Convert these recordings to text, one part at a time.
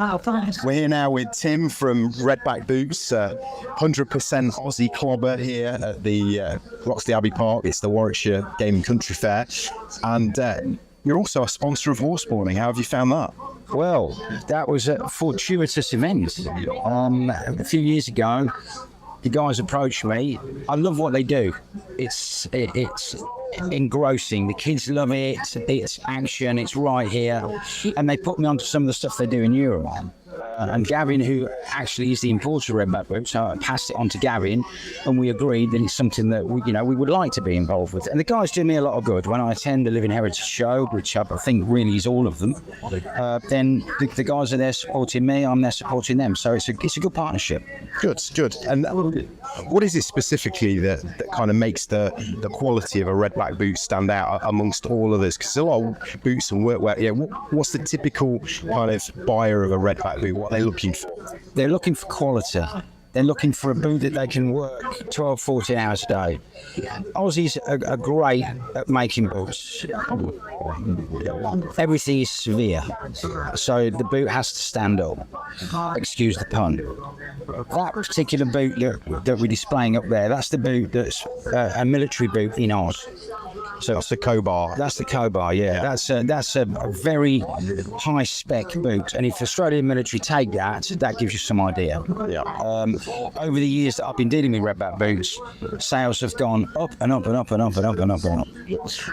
Oh, thanks. We're here now with Tim from Redback Boots, 100% Aussie clobber here at the Roxley Abbey Park. It's the Warwickshire Game and Country Fair. And you're also a sponsor of Horseboarding. How have you found that? Well, that was a fortuitous event. A few years ago, the guys approached me. I love what they do. It's engrossing. The kids love it. It's action. It's right here. And they put me onto some of the stuff they do in Europe. And Gavin, who actually is the importer of Redback Boots, so I passed it on to Gavin, and we agreed that it's something that we would like to be involved with. And the guys do me a lot of good. When I attend the Living Heritage show, which I think really is all of them, then the guys are there supporting me, I'm there supporting them. So it's a good partnership. Good. And what is it specifically that kind of makes the quality of a Redback boot stand out amongst all others? Because a lot of boots and workwear, what's the typical kind of buyer of a Redback boot? What are they looking for? They're looking for quality. They're looking for a boot that they can work 12, 14 hours a day. Aussies are great at making boots. Everything is severe, so the boot has to stand up. Excuse the pun. That particular boot that we're displaying up there, that's the boot that's a military boot in Oz. So that's the Cobar. That's the Cobar, yeah. That's a very high spec boot, and if Australian military take that gives you some idea. Yeah. Over the years that I've been dealing with Redback boots, sales have gone up and up and up and up and up and up and up.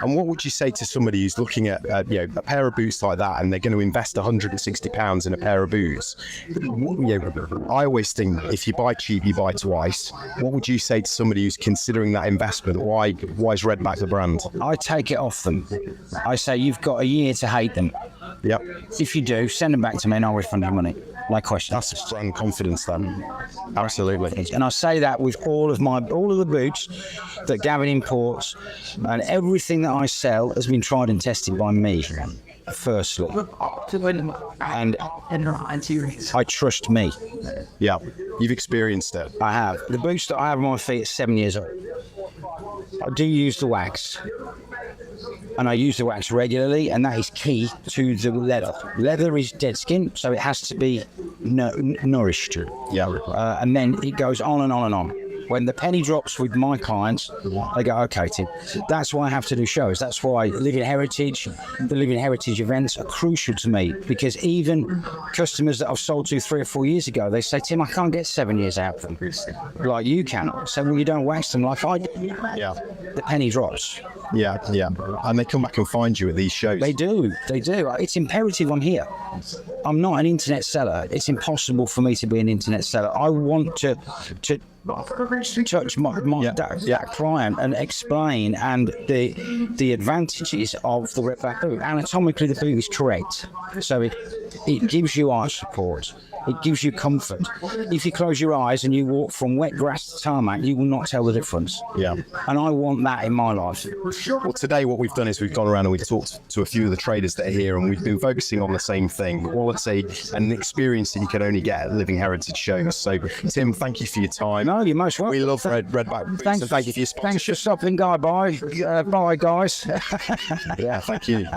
And what would you say to somebody who's looking at a pair of boots like that, and they're going to invest £160 in a pair of boots? I always think if you buy cheap, you buy twice. What would you say to somebody who's considering that investment? Why is Redback the brand? I take it off them. I say you've got a year to hate them. Yep. If you do, send them back to me and I'll refund your money. No question. That's brand confidence then. Absolutely. And I say that with all of the boots that Gavin imports, and everything that I sell has been tried and tested by me. Firstly, and I trust me. Yeah, you've experienced it. I have. The boots that I have on my feet are 7 years old. I do use the wax, and I use the wax regularly, and that is key to the leather. Leather is dead skin, so it has to be nourished. Yeah. And then it goes on and on and on. When the penny drops with my clients, they go, okay, Tim, that's why I have to do shows. That's why the Living Heritage events are crucial to me, because even customers that I've sold to 3 or 4 years ago, they say, Tim, I can't get 7 years out of them like you can. So when you don't wax them like I do, the penny drops. Yeah. And they come back and find you at these shows. They do. It's imperative I'm here. I'm not an internet seller. It's impossible for me to be an internet seller. I want to touch that client and explain and the advantages of the Redback boot. Anatomically, the boot is correct, so it gives you eye support. It gives you comfort. If you close your eyes and you walk from wet grass to tarmac, you will not tell the difference. Yeah. And I want that in my life. Well, today what we've done is we've gone around and we've talked to a few of the traders that are here, and we've been focusing on the same thing: quality and experience that you can only get at Living Heritage shows. So, Tim, thank you for your time. No, you're most welcome. We love Redback boots, and thank you for your sponsorship. Thanks for stopping by. Bye, guys. Yeah, thank you.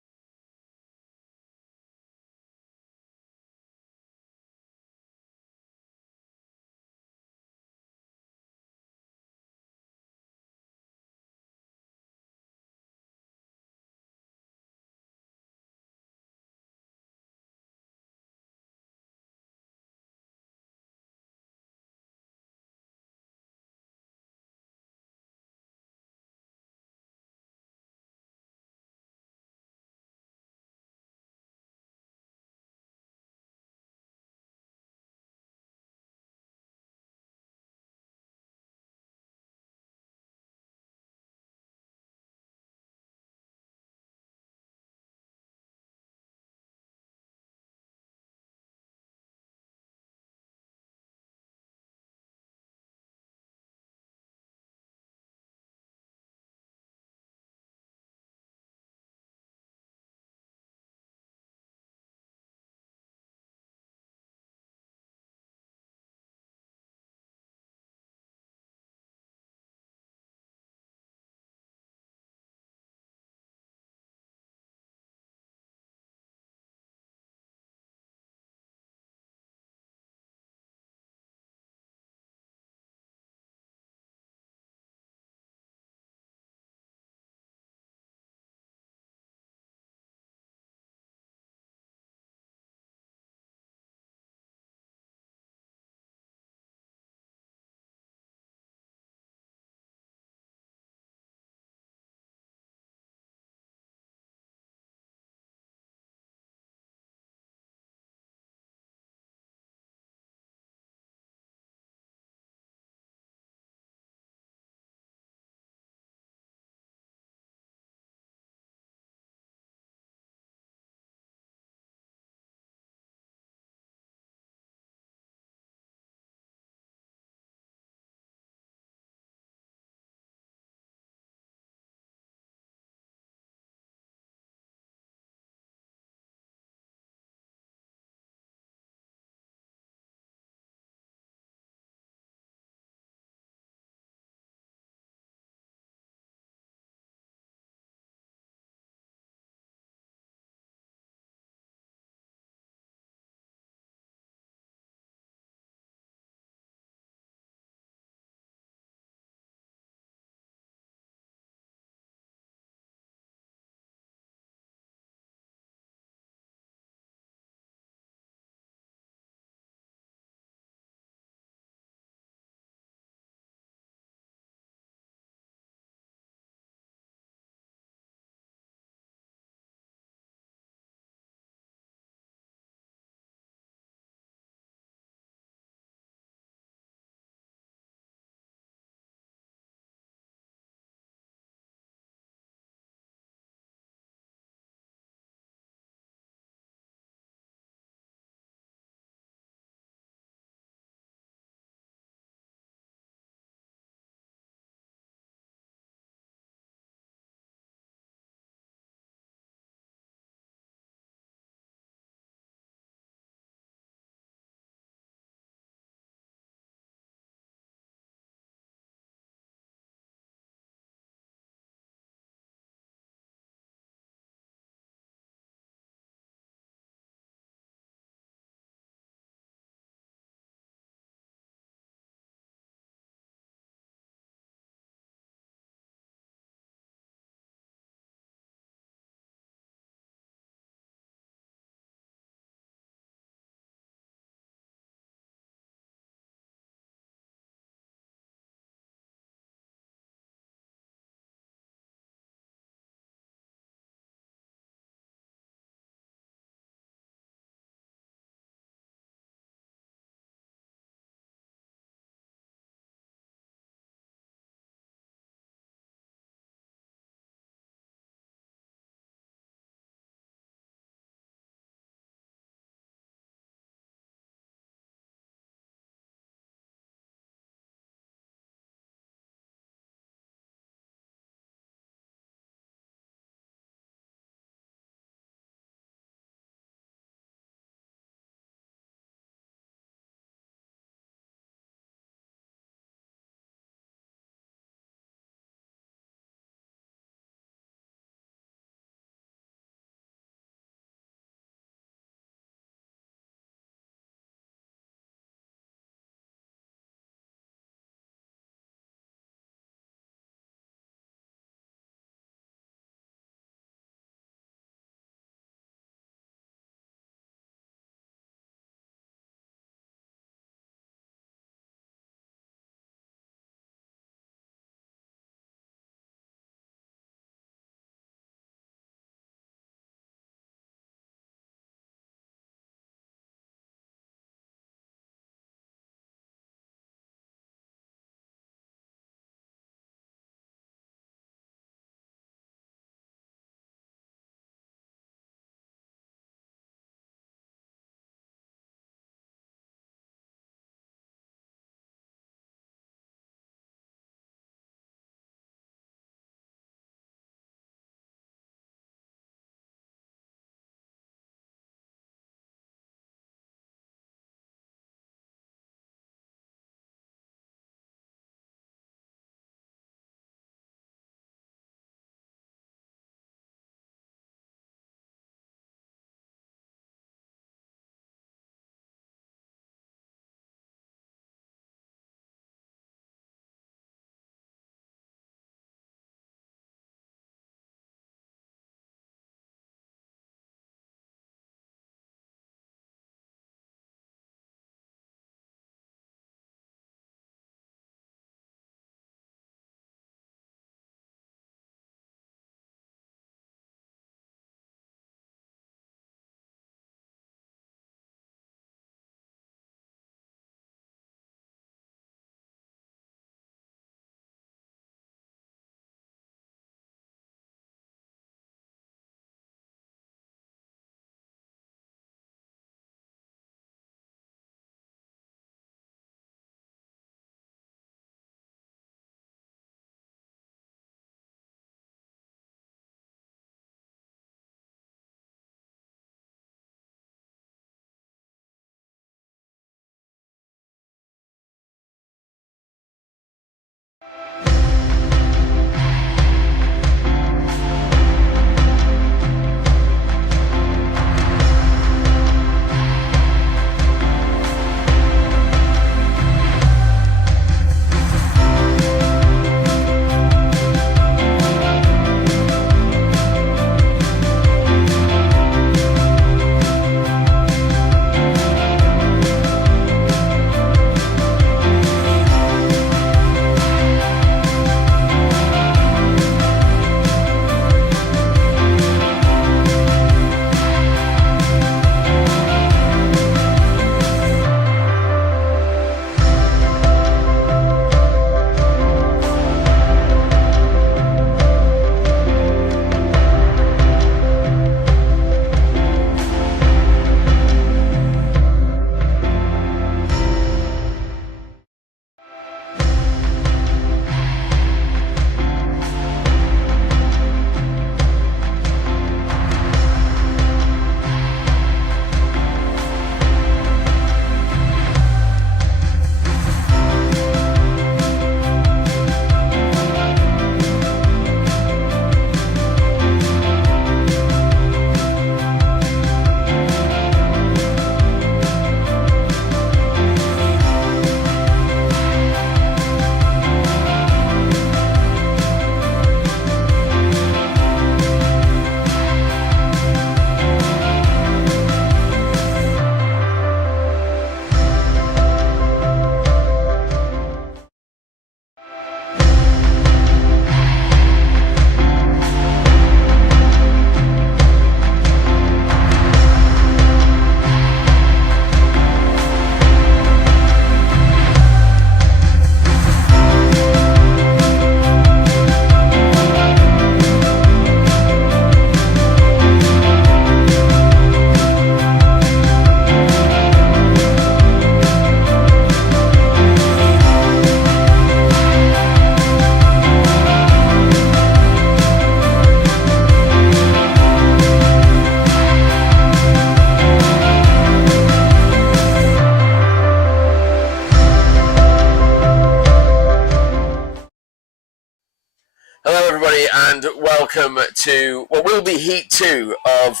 everybody, and welcome to what will be Heat 2 of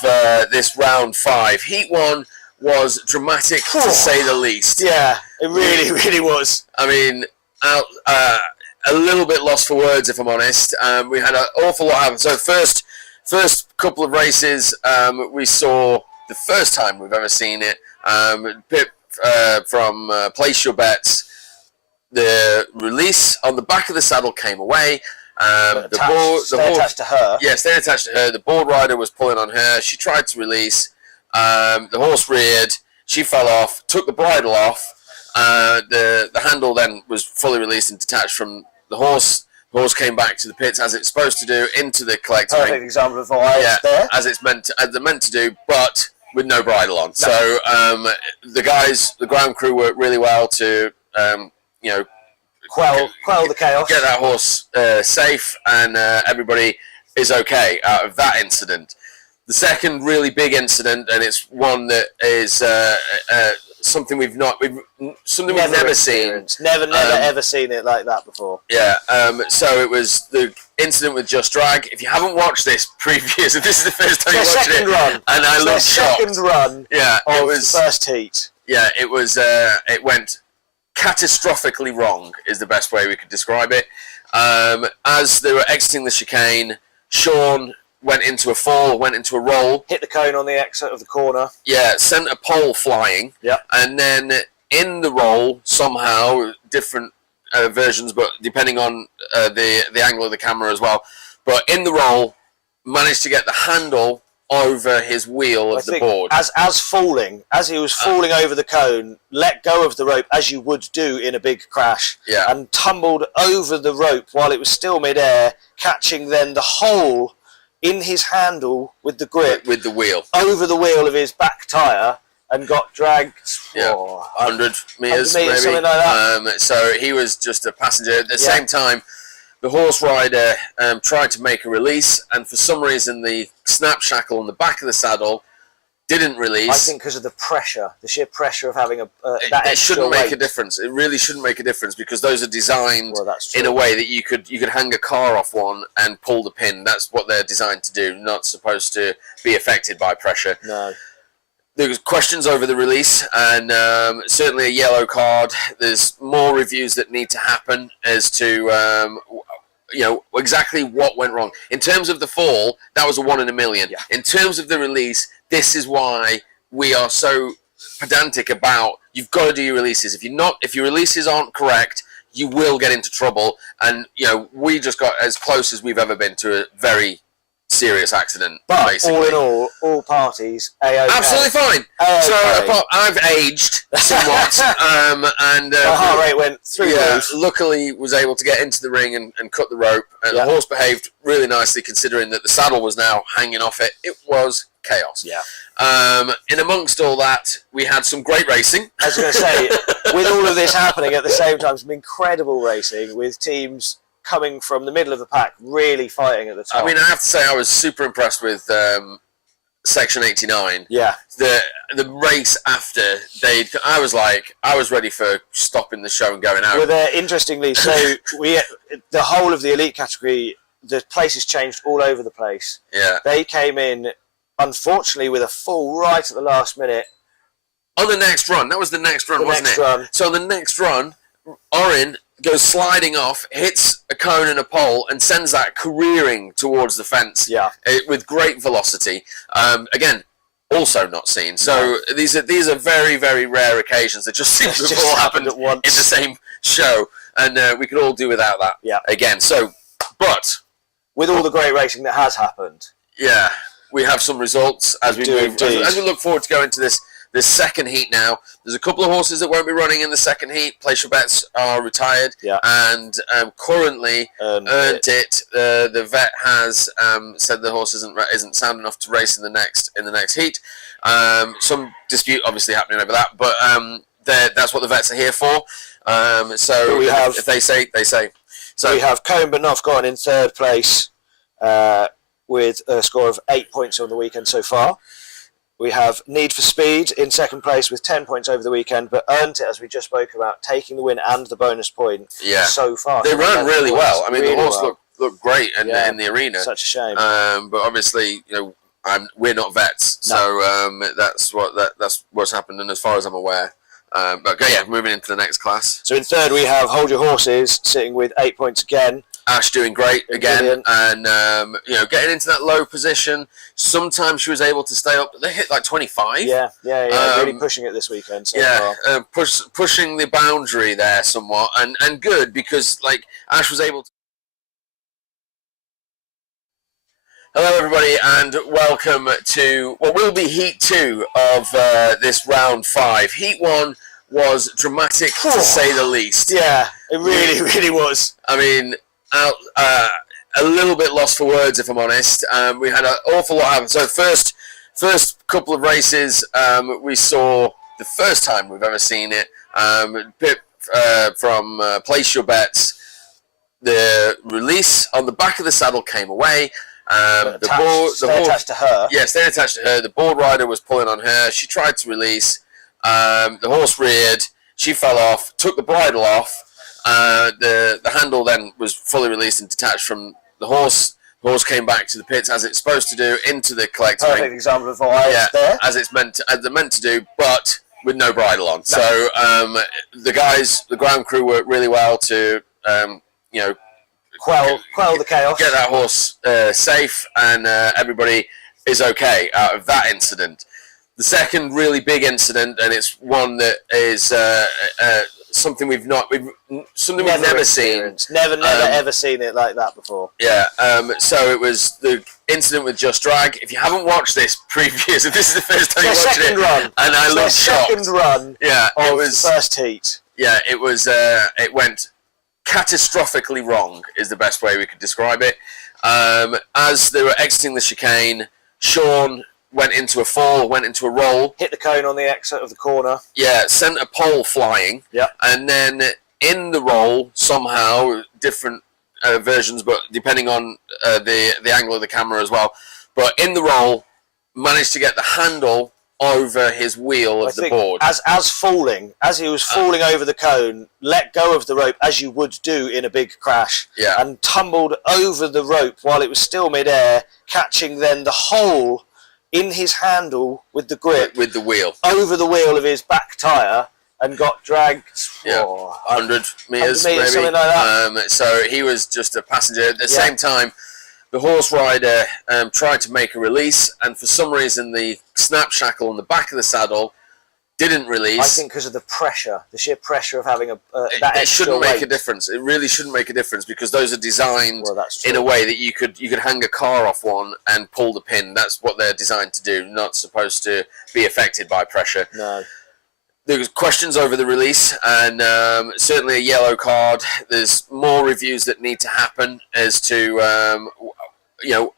this round 5. Heat 1 was dramatic, to say the least. Yeah, it really was. I mean, a little bit lost for words, if I'm honest. We had an awful lot happen. So first couple of races, we saw the first time we've ever seen it. Pip from Place Your Bets. The release on the back of the saddle came away. Stay attached to her. Yeah, stay attached to her. The board rider was pulling on her. She tried to release. The horse reared. She fell off. Took the bridle off. The handle then was fully released and detached from the horse. The horse came back to the pits as it's supposed to do, into the collector ring. Perfect example of why there. As it's meant to do, but with no bridle on. No. So the ground crew worked really well to quell the chaos, get that horse safe, and everybody is okay out of that incident. The second really big incident, and it's one that is something we've never seen. Never ever seen it like that before. Yeah. So it was the incident with Just Drag. If you haven't watched this previous, if this is the first time you're watching it, run. And I looked shocked. Second run. Yeah. It was the first heat. Yeah. It was. It went catastrophically wrong is the best way we could describe it. As they were exiting the chicane, Sean went into a fall, went into a roll. Hit the cone on the exit of the corner. Yeah, sent a pole flying. Yeah. And then in the roll, somehow, different versions, but depending on the angle of the camera as well. But in the roll, managed to get the handle over his wheel of the board. As he was falling over the cone, let go of the rope as you would do in a big crash, and tumbled over the rope while it was still midair, catching then the hole in his handle with the grip, with the wheel, over the wheel of his back tyre, and got dragged 100 metres maybe. Something like that. So he was just a passenger. At the same time, the horse rider tried to make a release, and for some reason the snap shackle on the back of the saddle didn't release. I think because of the pressure, the sheer pressure of having that it extra shouldn't make weight. a difference. It really shouldn't make a difference because those are designed in a way that you could hang a car off one and pull the pin. That's what they're designed to do. Not supposed to be affected by pressure. No. There was questions over the release, and certainly a yellow card. There's more reviews that need to happen as to exactly what went wrong. In terms of the fall, that was a 1 in a million. Yeah. In terms of the release, this is why we are so pedantic about you've got to do your releases. If your releases aren't correct, you will get into trouble. And we just got as close as we've ever been to a very serious accident. But basically. all in all parties, A-OK. Absolutely fine. A-OK. So I've aged somewhat, and my heart rate went through the roof. Luckily was able to get into the ring and cut the rope, and the horse behaved really nicely considering that the saddle was now hanging off it. It was chaos. Yeah. In amongst all that, we had some great racing. I was going to say, with all of this happening at the same time, some incredible racing with teams coming from the middle of the pack, really fighting at the top. I mean, I have to say I was super impressed with Section 89. Yeah. The race after I was ready for stopping the show and going out. Well, interestingly, so the whole of the elite category, the places changed all over the place. Yeah. They came in, unfortunately, with a fall right at the last minute. On the next run. That was the next run, wasn't it? So the next run, Orin goes sliding off, hits a cone and a pole, and sends that careering towards the fence with great velocity. Again, also not seen. So these are very, very rare occasions that just seem to have all happened at once in the same show, and we could all do without that. Yeah. Again, but with all the great racing that has happened, we have some results as we move. As we look forward to going to this second heat now. There's a couple of horses that won't be running in the second heat. Place Your Bets are retired, and currently earned it. The vet has said the horse isn't sound enough to race in the next heat. Some dispute obviously happening over that, but that's what the vets are here for. So if they say, they say. So we have Cohen Banoff gone in third place with a score of 8 points on the weekend so far. We have Need for Speed in second place with 10 points over the weekend, but earned it, as we just spoke about, taking the win and the bonus point so far. They ran really well. I mean, the horse look great in the arena. Such a shame. But obviously, we're not vets, so that's what's happened, and as far as I'm aware. But moving into the next class. So in third we have Hold Your Horses, sitting with 8 points again. Ash doing great again, brilliant. and getting into that low position. Sometimes she was able to stay up. They hit like 25. Yeah, really pushing it this weekend. So pushing the boundary there somewhat, and good because like Ash was able to. Hello everybody and welcome to what will be Heat 2 of this round 5. Heat 1 was dramatic to say the least. Yeah, it really was. I mean, a little bit lost for words if I'm honest. We had an awful lot happen. So first couple of races we saw the first time we've ever seen it. Pip from Place Your Bets. The release on the back of the saddle came away. Stay attached to her. Yeah, stay attached to her. The board rider was pulling on her. She tried to release. The horse reared. She fell off. Took the bridle off. The handle then was fully released and detached from the horse. The horse came back to the pits as it's supposed to do into the collector ring. Perfect example of what there. As it's meant to do, but with no bridle on. So the ground crew worked really well to quell the chaos, get that horse safe, and everybody is okay out of that incident. The second really big incident, and it's one that is something we've never seen. Never ever seen it like that before. Yeah. So it was the incident with Just Drag. If you haven't watched this previous, if this is the first time you're watching it, run. and I looked shocked. Second run. Yeah. It was the first heat. Yeah. It was. It went catastrophically wrong is the best way we could describe it. As they were exiting the chicane, Sean went into a fall, went into a roll. Hit the cone on the exit of the corner. Yeah, sent a pole flying. Yeah. And then in the roll, somehow, different versions, but depending on the angle of the camera as well. But in the roll, managed to get the handle over his wheel of the board. As he was falling over the cone, let go of the rope as you would do in a big crash, and tumbled over the rope while it was still midair, catching then the hole in his handle with the grip, with the wheel, over the wheel of his back tyre, and got dragged 100 metres maybe, something like that. So he was just a passenger. At the same time, the horse rider tried to make a release, and for some reason the snap shackle on the back of the saddle didn't release. I think because of the sheer pressure of having it shouldn't make a difference. It really shouldn't make a difference because those are designed in a way that you could hang a car off one and pull the pin. That's what they're designed to do. Not supposed to be affected by pressure. No. There was questions over the release, and certainly a yellow card. There's more reviews that need to happen as to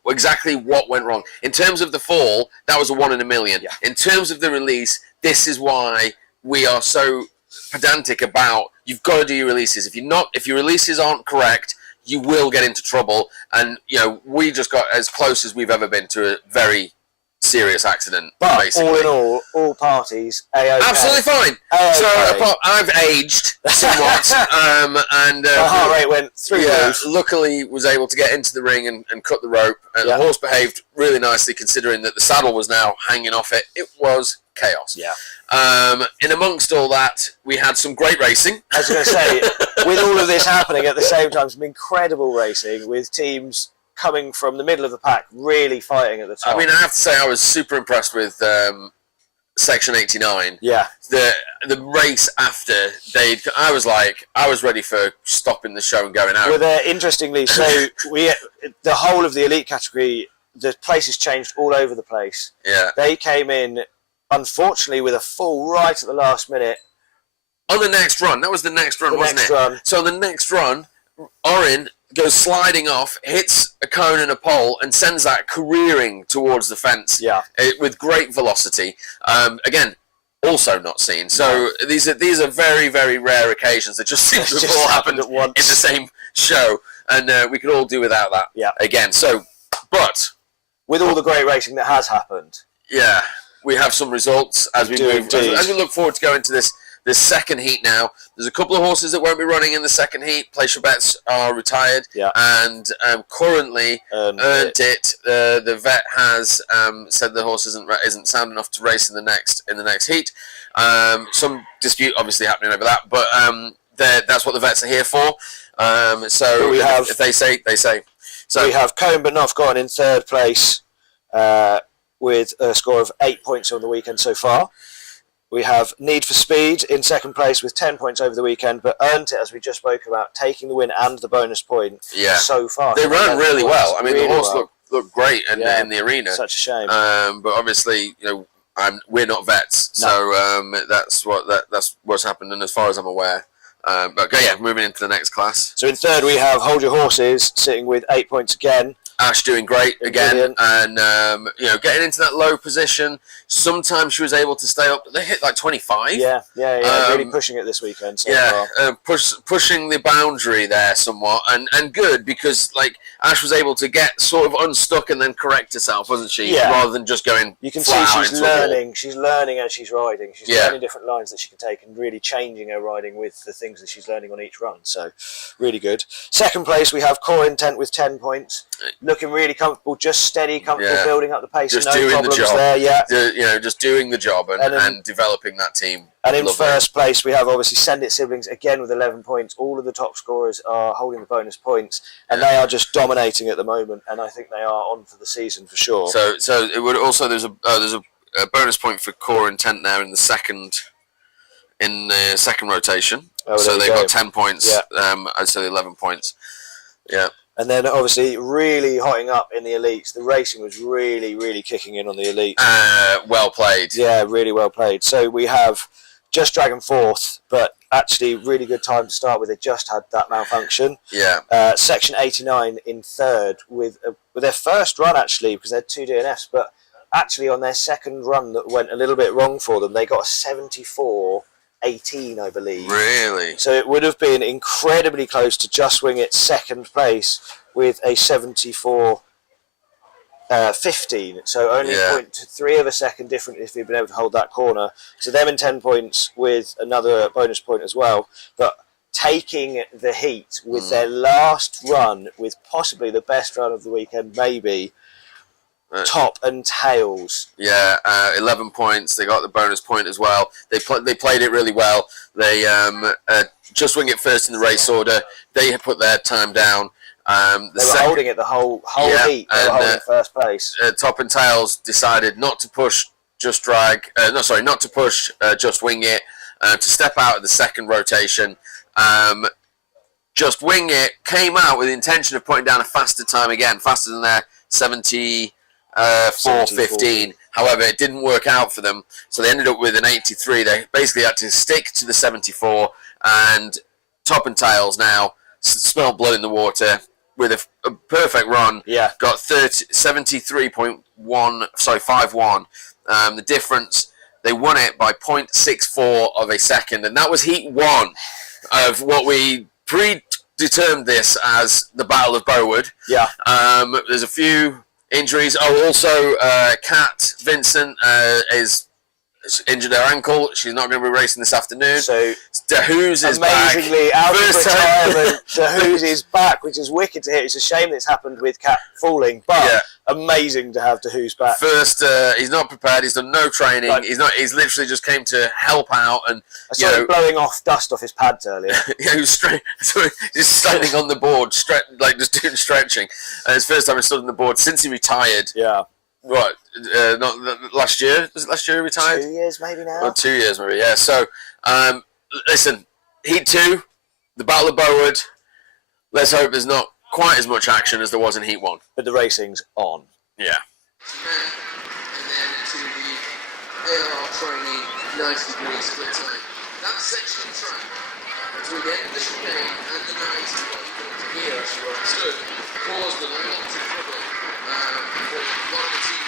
exactly what went wrong. In terms of the fall, that was a 1 in a million. Yeah. In terms of the release, this is why we are so pedantic about you've got to do your releases. If your releases aren't correct, you will get into trouble. And we just got as close as we've ever been to a very serious accident. But basically. all parties, A-OK. Absolutely fine. A-OK. So I've aged somewhat, and my heart rate went through the roof. Luckily was able to get into the ring and cut the rope. And the horse behaved really nicely, considering that the saddle was now hanging off it. It was chaos. Yeah. In amongst all that, we had some great racing. I was going to say, with all of this happening at the same time, some incredible racing with teams coming from the middle of the pack, really fighting at the top. I mean, I have to say I was super impressed with Section 89. Yeah. The race after, I was ready for stopping the show and going out. Well, interestingly, so the whole of the elite category, the places changed all over the place. Yeah. They came in, unfortunately, with a fall right at the last minute. On the next run. That was the next run, wasn't it? So the next run, Orin goes sliding off, hits a cone and a pole, and sends that careering towards the fence with great velocity. Again, also not seen. So these are very, very rare occasions that just seem to have all happened at once in the same show, and we could all do without that again. So, but with all the great racing that has happened, we have some results as we move. As we look forward to going to this this second heat now. There's a couple of horses that won't be running in the second heat. Place Your Bets are retired, and currently earned it. The vet has said the horse isn't sound enough to race in the next heat. Some dispute obviously happening over that, but that's what the vets are here for. So we have, if they say, they say. So we have Combe but Not Gone in third place with a score of 8 points on the weekend so far. We have Need for Speed in second place with 10 points over the weekend, but earned it, as we just spoke about, taking the win and the bonus point so far. They ran really well. I mean, really the horse looked great in the arena. Such a shame. But obviously, we're not vets, so that's what's happened, and as far as I'm aware. But moving into the next class. So in third, we have Hold Your Horses, sitting with 8 points again. Ash doing great again, brilliant. And getting into that low position. Sometimes she was able to stay up. They hit like 25. Yeah, really pushing it this weekend. So pushing the boundary there somewhat, and good, because like Ash was able to get sort of unstuck and then correct herself, wasn't she? Yeah. Rather than just going. You can see she's learning. She's learning as she's riding. She's learning different lines that she can take and really changing her riding with the things that she's learning on each run. So really good. Second place, we have Core Intent with 10 points. Looking really comfortable, just steady, comfortable, building up the pace. Just no doing problems the job. There, just doing the job and developing that team. And in first place, we have obviously Send It Siblings again with 11 points. All of the top scorers are holding the bonus points, and they are just dominating at the moment. And I think they are on for the season for sure. So it would also there's a bonus point for Core Intent now in the second rotation. So they've got 10 points. I'd say 11 points. Yeah. And then obviously really hotting up in the elites. The racing was really, really kicking in on the elites. Well played. Yeah, really well played. So we have Just Dragon fourth, but actually really good time to start with. It just had that malfunction. Yeah. Section 89 in third with their first run actually, because they had 2 DNFs, but actually on their second run that went a little bit wrong for them, they got a 74-18, I believe. Really? So it would have been incredibly close to Just Wing It second place with a 74-15. So only 0.3 of a second different if he'd been able to hold that corner. So them in 10 points with another bonus point as well. But taking the heat with their last run, with possibly the best run of the weekend, maybe. Top and Tails. 11 points. They got the bonus point as well. They played it really well. They Just Wing It first in the race order. They put their time down. They were holding it the whole heat. They were holding first place. Top and Tails decided not to push Just Wing It, to step out of the second rotation. Just Wing It came out with the intention of putting down a faster time again, faster than their 74-15. However, it didn't work out for them, so they ended up with an 83. They basically had to stick to the 74, and Top and Tails now smell blood in the water with a perfect run. Got 51. The difference, they won it by 0.64 of a second, and that was heat 1 of what we predetermined this as the Battle of Bowood. There's a few injuries. Also, Kat Vincent is injured her ankle. She's not going to be racing this afternoon. So Dahooz is amazingly back. Out of retirement. Dahooz is back, which is wicked to hear. It's a shame that it's happened with Kat falling, but amazing to have Dahooz back. First, he's not prepared. He's done no training. He's literally just came to help out. And I saw him blowing off dust off his pads earlier. He was just standing on the board, just doing stretching. And it's the first time he stood on the board since he retired. Right, not last year. Was it last year he retired? 2 years maybe now. Or 2 years maybe, yeah. So, listen, Heat 2, the Battle of Bowood. Let's hope there's not quite as much action as there was in Heat 1. But the racing's on. Yeah. And then to the AR trainee 90-degree split time. That section of track between the end of the chicane and the 90 here as you understood caused a lot of trouble for a lot of the team.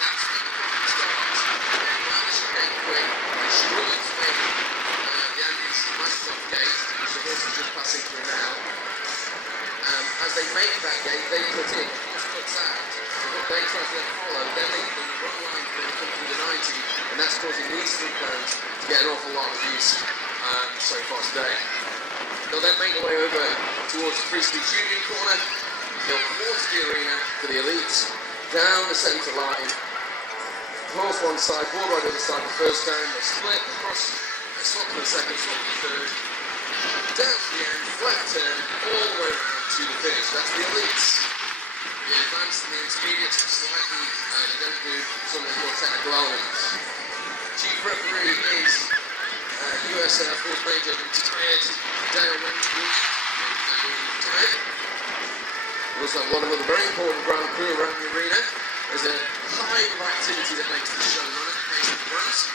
That's when the problem starts. Around the chicane quick, they struggled to make the Andes Microsoft gate, which the horse is just passing through now. As they make that gate, they put in, the horse cuts out, but they try to then follow, then they run line for them to come through the a lot of views so far today. They'll then make their way over towards the Free Speech Union corner. They'll towards the arena for the elites, down the centre line. Horse one side, board right on the side, the first turn. They split across, they swap to the second, swap to the third. Down to the end, flat turn, all the way around to the finish. That's the elites. The advanced and the intermediates are slightly, they don't do some of the more technical elements. Chief referee is US Air Force Major retired Dale Wensley. Today. We also have a lot of other very important ground crew around the arena. There's a hive of activity that makes the show run at the pace of the grass.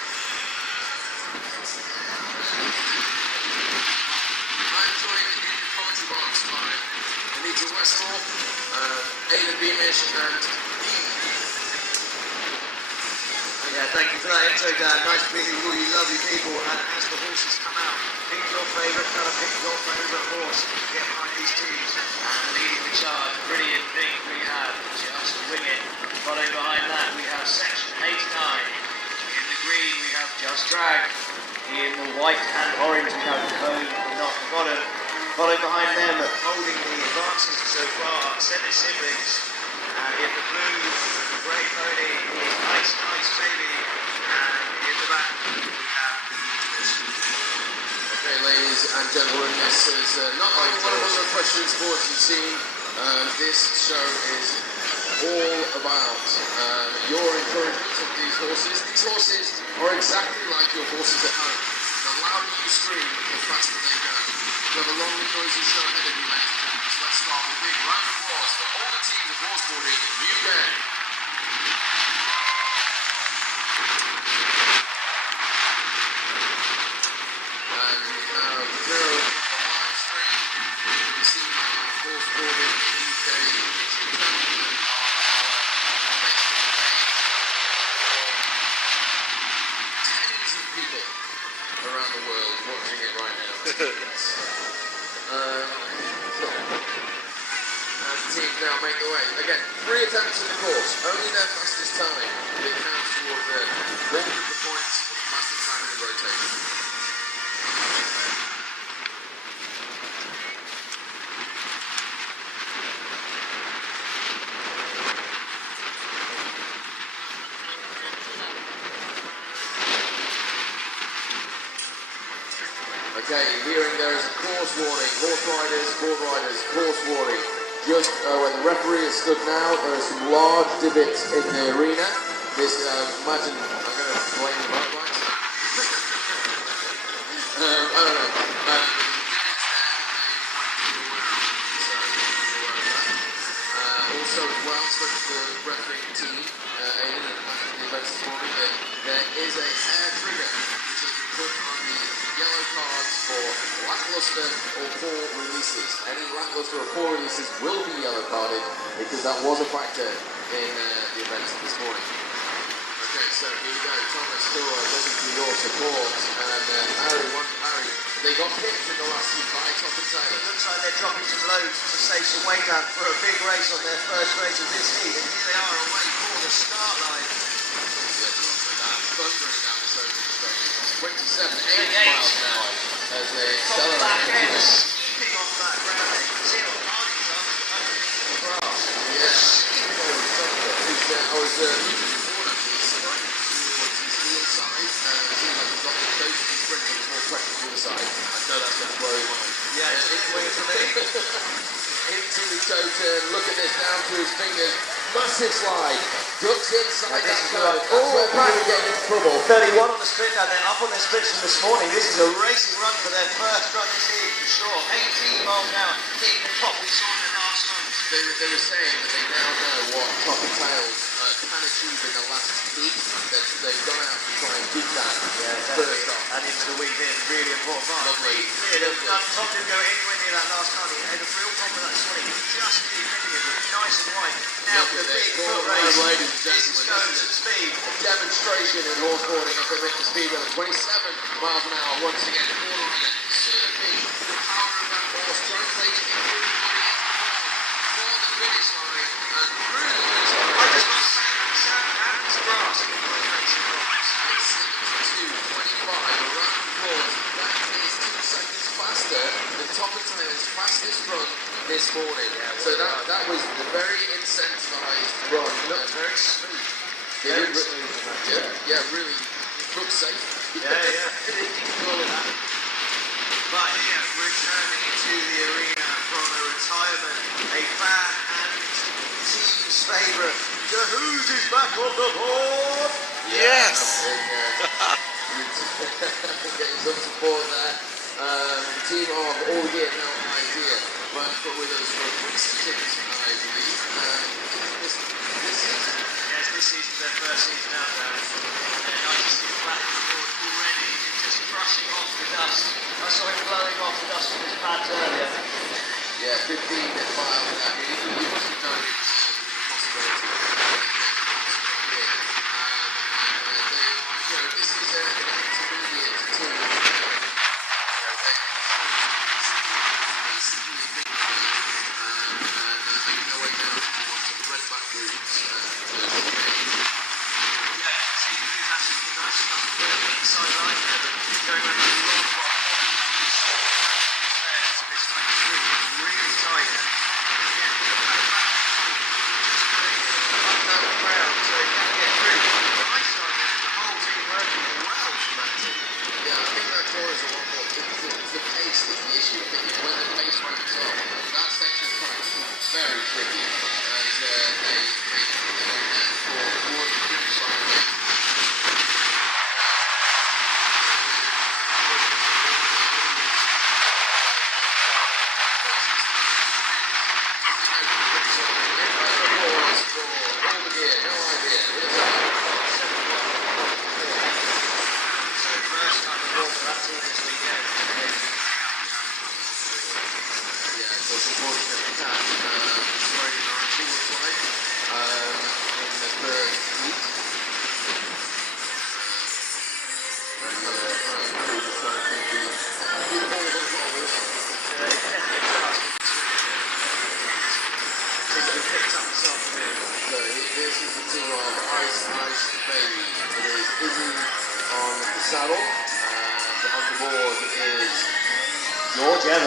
I'm joined in the commentary box by Anita Westmore, Aidan Beamish, and Yeah, thank you for that intro, Dan. Nice to meet you, all you lovely people. And as the horses come out, pick your favourite colour, pick your favourite horse. Get behind these teams. And leading the charge, brilliant thing we have Just Wing It. Following behind that, we have Section 89. In the green, we have Just Drag. In the white and orange, we have Code Not Forgotten. Following behind them, holding the advances so far, Senate Siblings. And in the blue, the grey pony is Nice Nice Baby. And in the back, we have okay, ladies and gentlemen, this is not like one of other equestrian sports you've seen. This show is all about your encouragement of these horses. These horses are exactly like your horses at home. The louder you scream, the faster they go. We have a long and noisy show ahead of you, ladies and gentlemen. So let's start with a big round of applause for all the teams of horseboarding in the UK. And we have Miro on the live stream. We see horseboarding in the UK YouTube channel on our Facebook page. Tens of people around the world watching it right now. As the teams now make their way. Again, 3 attempts in the course, only their fastest time. It counts towards one of the points for the fastest time in the rotation. Okay, hearing there is a course warning. Horse riders, board riders, course warning. Just where the referee is stood now, there are some large divots in the arena. This, imagine, I'm going to blame the motorbikes. I don't know. Also, as well, spoke to the refereeing team in the events this morning, that there is a hair trigger which has been put on the yellow cards for lackluster or poor releases. Any lackluster or poor releases will be yellow carded because that was a factor in the events this morning. Okay, so here we go. Thomas still looking for your support. And Harry, they got picked in the last heat by Top and Taylor. It looks like they're dropping some loads to save some weight down for a big race on their first race of this heat. And here they are away for the start line. Thundering down this opening stretch. 27, 8 miles an hour as they accelerate. Skipping off that ground. You can see how hard it's on the grass. Yes. I was looking forward actually, slightly towards his heel side. It seems like he's got the coach of his sprint on his more practical side. I know that's going to blow him on. Yeah, it's waiting for me. Into the toe turn, look at this, down to his fingers. Massive slide. Ducks inside that curve. That's where people get into trouble. 31 on the sprint now. They're up on their sprints from this morning. This is a racing run for their first run this year for sure. 18 miles an hour. Hitting the top we saw in the last run. They were saying that they now know what Top and Tails can achieve in the last heat. They've gone out to try and beat that first off. And into the weekend, really important part. Lovely. Tom didn't go anywhere near that last time. He had a real problem with that this morning. He just needed it, but nice and wide. Now for the big foot race. Ladies and This is gentlemen, goes at speed. a demonstration in horseboarding at the Richter speed limit, 27 miles an hour once again. Corner on it. Surfing the power of that horse, translating it through the body for the finish line and through the finish line. I just got sand and grass. 6:22:25, a run this morning. So that was the very incentivized run. Looked very smooth. Very smooth. Yeah, really. Looked safe. Yeah. Really cool with that. But here, returning into the arena from a retirement, a fan and team's favourite, the Who's is back on the board. Yes. Getting some support there. The team of All Year No Idea were with us for Winston, I believe. This season. Yes, this season's their first season out there. And nice to see the black on the board already, just brushing off the dust. I saw him blowing off the dust from his pads earlier. Yeah, 15 miles. I mean, you must have known it's a possibility. This is an intermediate team. Making their way down towards the Redback routes. He's actually nice enough to put it inside line there, but going around the long block to this 23, really tight. And again, up down the ground, so he can't get through. But I saw him, the whole team working well from that team. Yeah, I think that tour is a lot more. It's the pace that's the issue. I think when the pace ramps up, that section of track is very tricky as they make their way down for more than the side.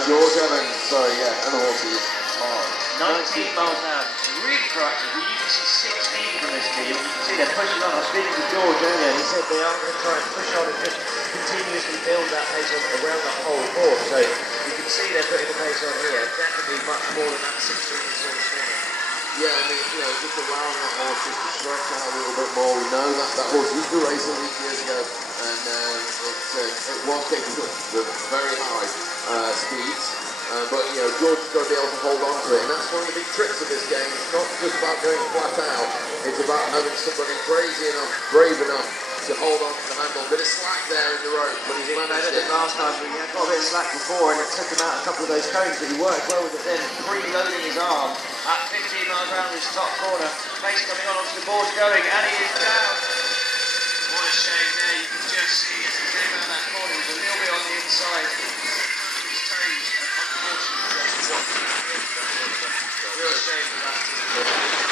George Evans, sorry, yeah, and the horses are 19 miles an hour, really proactive. We usually see 16 from this team. You can see they're pushing on. I was speaking to George earlier, he said they are going to try and push on and just continuously build that pace around the whole board. So you can see they're putting the pace on here, definitely much more than that 16 we saw this morning. Yeah, I mean, just allowing that horse just to stretch out a little bit more. We know that horse used to race a week years ago, and it was capable of very high speeds. But George's got to be able to hold on to it, and that's one of the big tricks of this game. It's not just about going flat out; it's about having somebody crazy enough, brave enough to hold on to the handle. A bit of slack there in the rope, but he's managed it. Last time he had got a bit of slack before, and it took him out a couple of those cones, but he worked well with it then, preloading his arm at 15 miles around his top corner. Pace coming on onto the board going, and he is down. What a shame there, you can just see as he came out that corner, he was a little bit on the inside. His toes, and unfortunately, just dropped. Real shame for that team.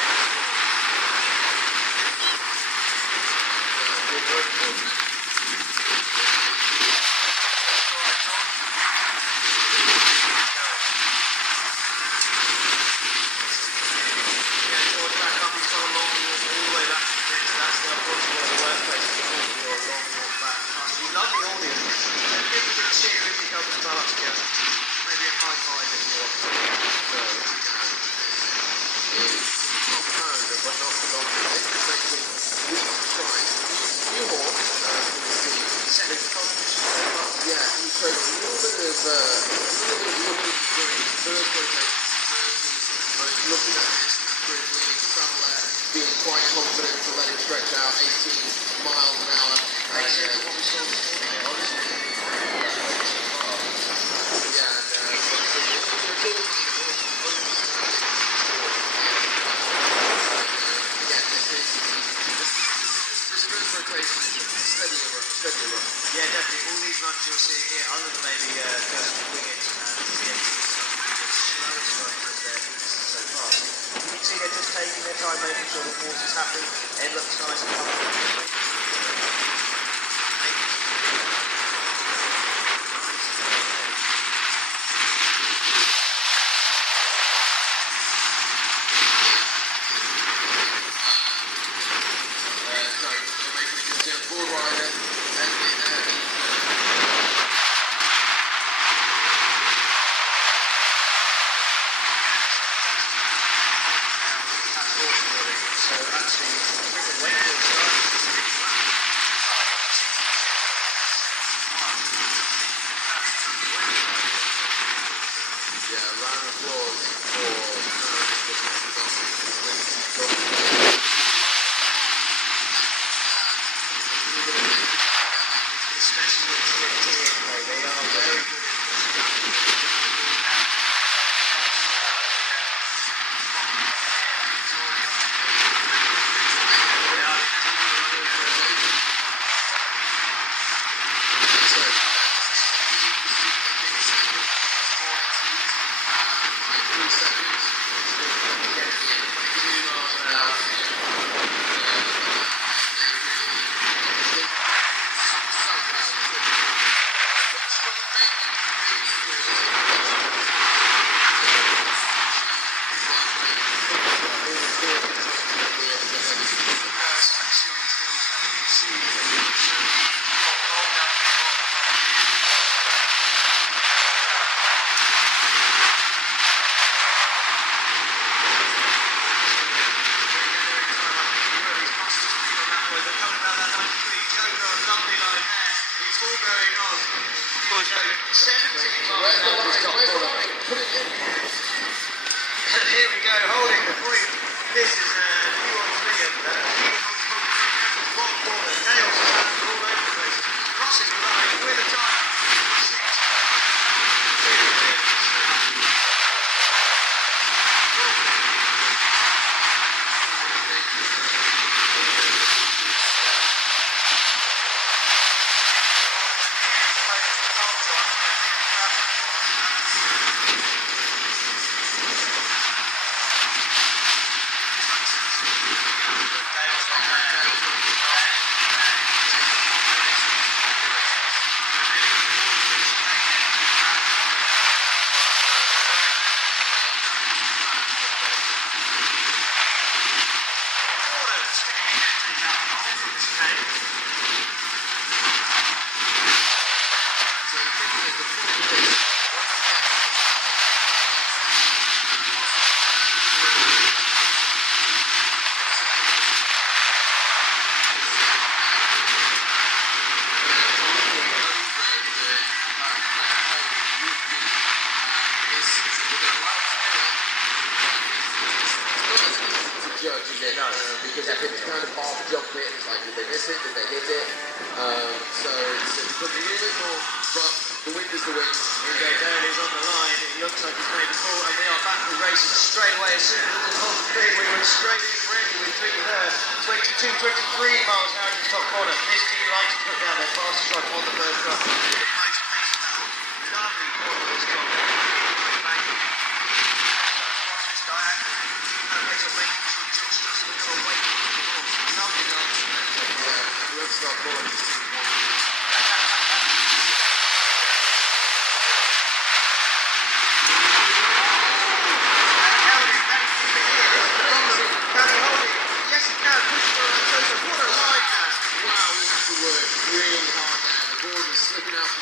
applause for They are very good. Here we go, holding the point. This is Nuance Liam. Bottom corner, nails all over the place. Crossing the line with a time. Because I think it's kind of half jump it, it's like, did they miss it, did they hit it? So it becomes a little bit more, but the wind is the wind. Here we go, Dale is on the line, it looks like he's made the call, and we are back with races straight away. As soon as it was hold big, we were straight in ready with three there. 22, 23 miles an hour to the top corner. This team likes to put down their fastest run on the first run. The most pace now. Lovely corner this top. Across this diagonal. No way to make it. Just a little away from the horse. Lovely dance. Yeah, let's start calling this team one.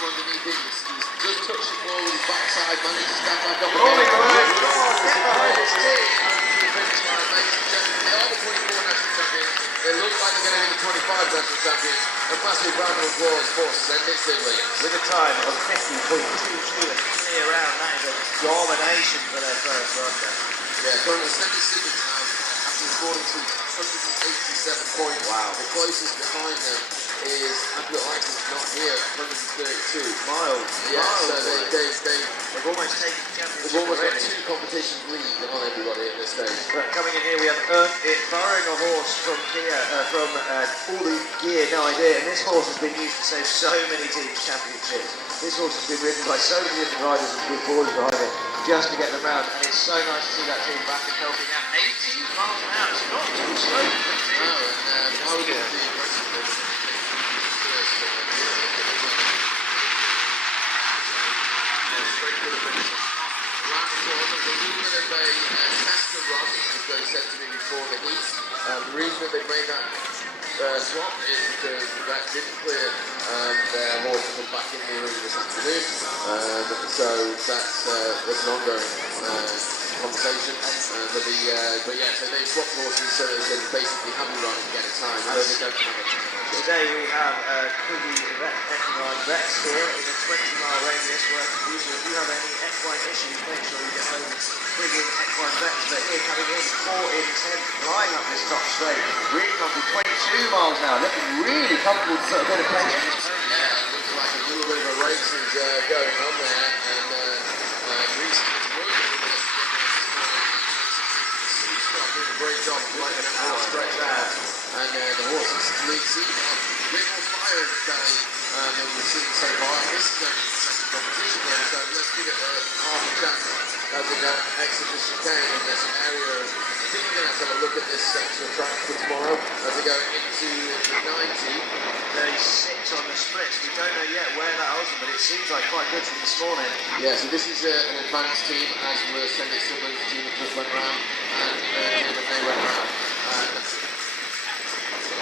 Underneath him, he's just touched the ball with his backside, managed to stand back up. Rolling, boys, come on, get behind this team. They are the 24 national champions. They look like they're going to be the 25 national champions. A massive round of applause for Sandringham with a time of 50.22 and clear round. That is a domination for their first run there. Yeah, currently Sandringham now, after scoring to 187 points. Wow. The closest behind them is HBUK not here, 132 miles. Yeah, miles, so they've almost taken the championship. They've almost got two competitions lead on everybody at this stage. But coming in here, we have Earned It, borrowing a horse from Kia, from All the Gear, no idea. And this horse has been used to save so many teams' championships. This horse has been ridden by so many different riders with boys behind it just to get them round. And it's so nice to see that team back and helping out. 18 miles an hour, it's not too slow for the team. No, and I would be impressed with this. Around the corner, there's a little bit of a tester run, as they said to me before the heat. The reason that they made that swap is because that didn't clear their horse to come back in the arena this afternoon. So that's an ongoing conversation. But yeah, so they swapped horses so they could basically have a run and get a time. How do they go from it? Today we have Coogee Equine Vets here in a 20-mile radius working for you. So if you have any equine issues, make sure you get home to Coogee Equine Vets. But here coming in 4 in 10, flying up this top straight. Really comfortable, 22 miles an hour. Looking really comfortable to put a bit of pace in this pony. Yeah, it looks like a little bit of a race is going on there. And Reese is working with this. He's doing a great job of letting that horse stretch out. And the horses seem to have a bit more fire in the belly than we've seen so far. This is only the second competition here, so let's give it half a chance as we go exit the chicane in this area. I think we're going to have to have a look at this section of track for tomorrow as we go into the 90. 36 on the splits. We don't know yet where that holds them, but it seems like quite good from this morning. Yeah, so this is an advanced team as we're sending Silver's team that just went round and when they went round.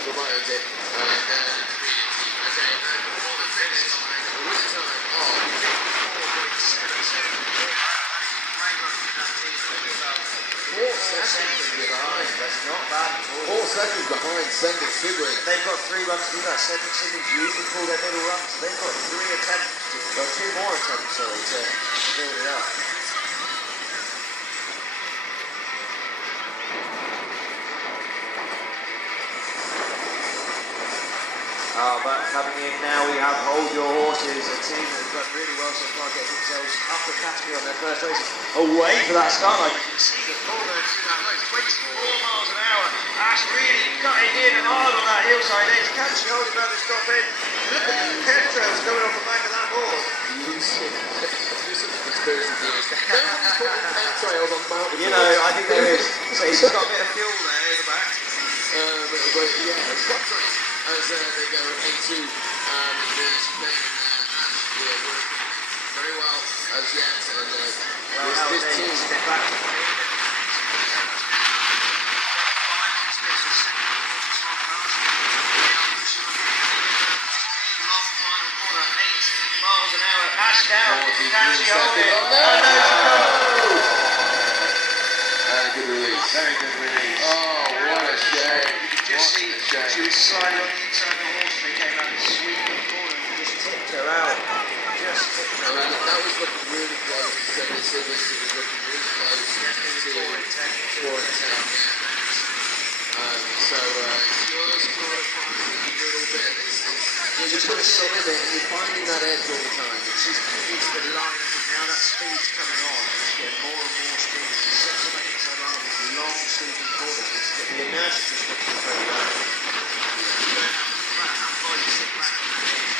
So right is it. Okay, and before the finish line, the winning time of 4 seconds behind. That's not bad at all. 4 seconds behind Sending Sigrid. They've got 3 runs to do that. Sandringham usually pull their middle runs. They've got 3 attempts, or 2 more attempts, sorry, to build it up. But coming in now, we have Hold Your Horses, a team that have done really well so far, getting themselves up the category on their first races. Away for that start line. You can see the ball going through that race, 24 miles an hour. Ash really cutting in hard on that hillside edge. Can she hold it about to stop in? Look at the chemtrails coming off the back of that board. You know, I think there is. So he's got a bit of fuel there in the back. But yeah, it's quite great as they go into the chicane and Ash here working very well as yet. And this team to get back to the lead. Miles an hour, Ash down. Can she hold it? Oh no, she can't. Good release. Very good release. Oh, what a shame. You could just see she was sliding on the inside of the horse and they came out and sweeping the corner and just tipped her out. Just tipped her out. That was looking really close to Sending Sigrid. It was looking really close. Definitely 4 in 10. 4 in 10, yeah. So just trying to find a little bit. You're just going to sit in it and you're finding that edge all the time. She's used to the line and now that speed's coming on. She's getting more and more speed. She sits on that inside line with these long sweeping corners. The inertia just looking very low. You don't have to how far you sit back on that edge.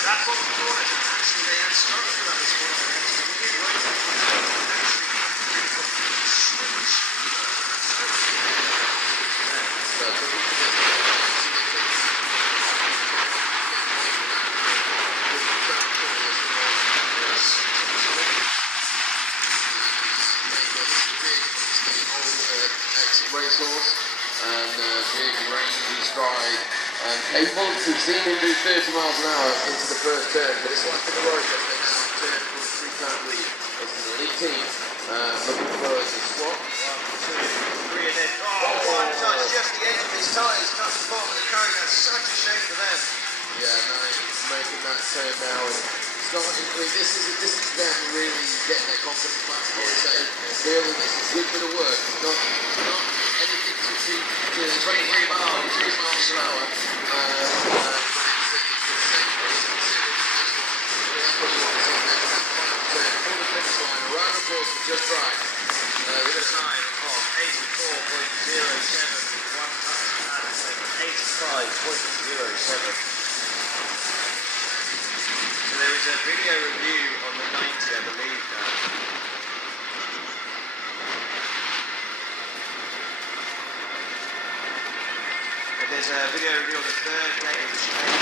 That's what we call it. Actually, they had struggled with that this morning. Racehorse and big rangy stride. And 8 months we've seen him do 30 miles an hour into the first turn, but it's like in the road as they now turn from a 3-pound lead. It's an elite team looking for the swap. 1, 2, 3 and then one touch, just the edge of his tyres touch the bottom of the cone. That's such a shame for them. Yeah, nice making that turn now. And starting, this is them really getting their confidence back to feeling this is a good bit of work, not anything to 23 miles an hour. Round of applause for Just Right. With a time of 84.07, 85.07. So there is a video review on the I believe now. And there's a video review on the third day of the chicane.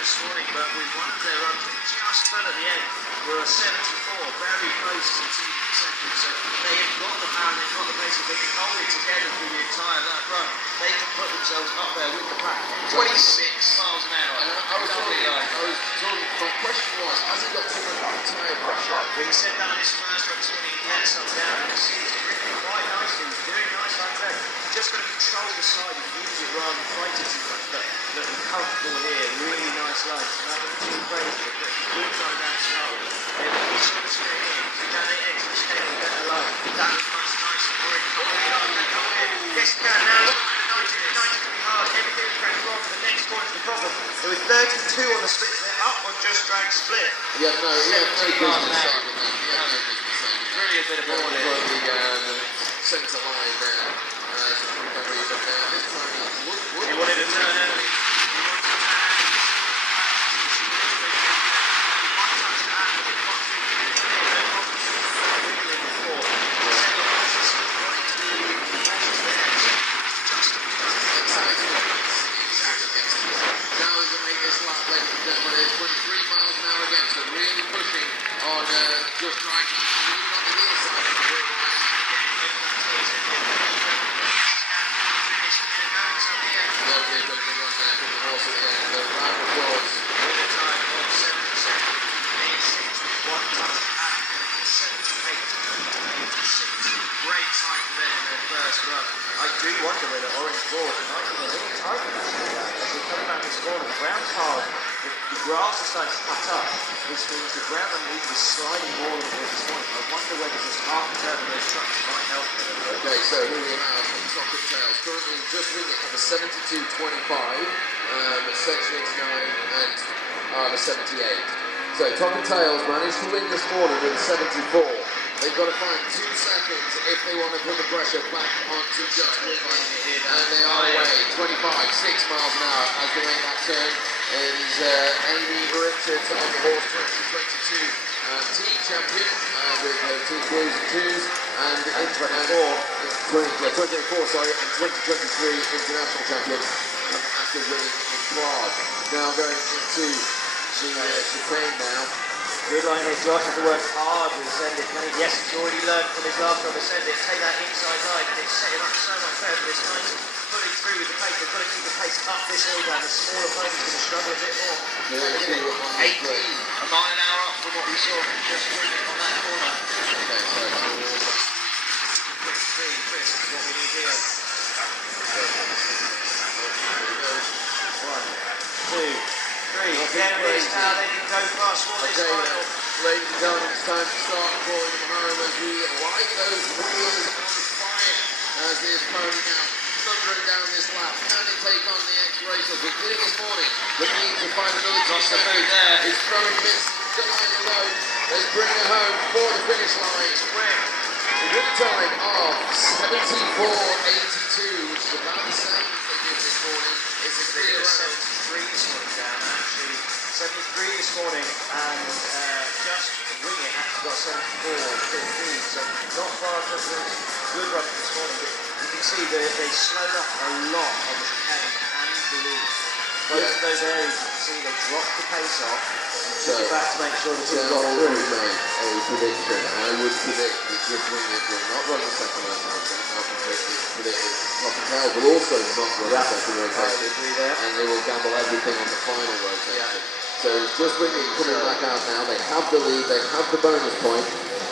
This morning, but with one of their runs just fell at the end. We're a 74, very close to achieving second. So they have got the power, they've got the pace, if they can hold it together through the entire that run, they can put themselves up there with the pack. 26 miles an hour. I was talking, my question was, has he got too much tyre pressure? When he said that on his first run this morning, he let some down and he seems to grip it quite nicely. He's doing nice like that. He's just got to control the slide and use it rather than fight it too much. But looking comfortable here, really nice lines. Nothing too crazy, but good time down slow. And he sort of straight in. If you've done it extra scale, better line. That was much nicer for him. Yes, you can. Now look at the 90 can be hard. Everything is going wrong. The next corner's the problem. There was 32 on the split. They're up on just drag split. Yeah, no, 17 miles an hour. Really a bit of ball the centre line there. He wanted to turn early. I do wonder whether orange board might be a little tight in that as we're coming around this corner. The ground's hard, the grass is starting to cut up, which means the ground underneath is sliding more than it was this morning. I wonder whether just half a turn of those trucks might help a little bit. Okay, so here we have Chocolate Tails currently just winning at the 72.25, section 89 and the 78. So Chocolate Tails managed to win this morning with a 74. They've got to find 2 seconds if they want to put the pressure back onto just Redback. And they are away, 25, 6 miles an hour as they make that turn. Is Amy Richards on the horse 2022 team champion with Team Blues and Twos. And in 2024, sorry, and 2023 international champion after winning in Prague. Now going into the chicane now. Good line here, Josh has to work hard with Send It. Yes, he's already learned from his last run with Send It. Take that inside line and it's set him up so much better for this night. Pulling through with the pace, they've got to keep the pace up this hill down. The smaller ponies are going to struggle a bit more. 18, a mile an hour up from what we saw from just winning on that corner. Okay, so quick speed, Chris, is what we need here. 1, 2, 3. There it is now, they can go fast for this final. Ladies and gentlemen, it's time to start calling them home as we light those wheels on fire as this pony now thundering down this lap. Can they take on the X-Racers? We did it this morning. We need to find another 2 seconds. It's throwing Miss Delight alone. Let's bring her home for the finish line. With a time of 74.82, which is about the same as they did this morning. It's a clear 73 this morning down, actually. 73 this morning, and just wing it actually got 74.15, so not far from the good run this morning. But you can see they slowed up a lot on the chicane and the lead. Both of those areas, you can see they dropped the pace off and took it back to make sure the team got through. Make a prediction. I would predict that Just Wing It will not run the second rotation. I predict Chocolate Tails will also not run the second rotation. And they will gamble everything on the final rotation. So Just Wing It coming back out now. They have the lead, they have the bonus point.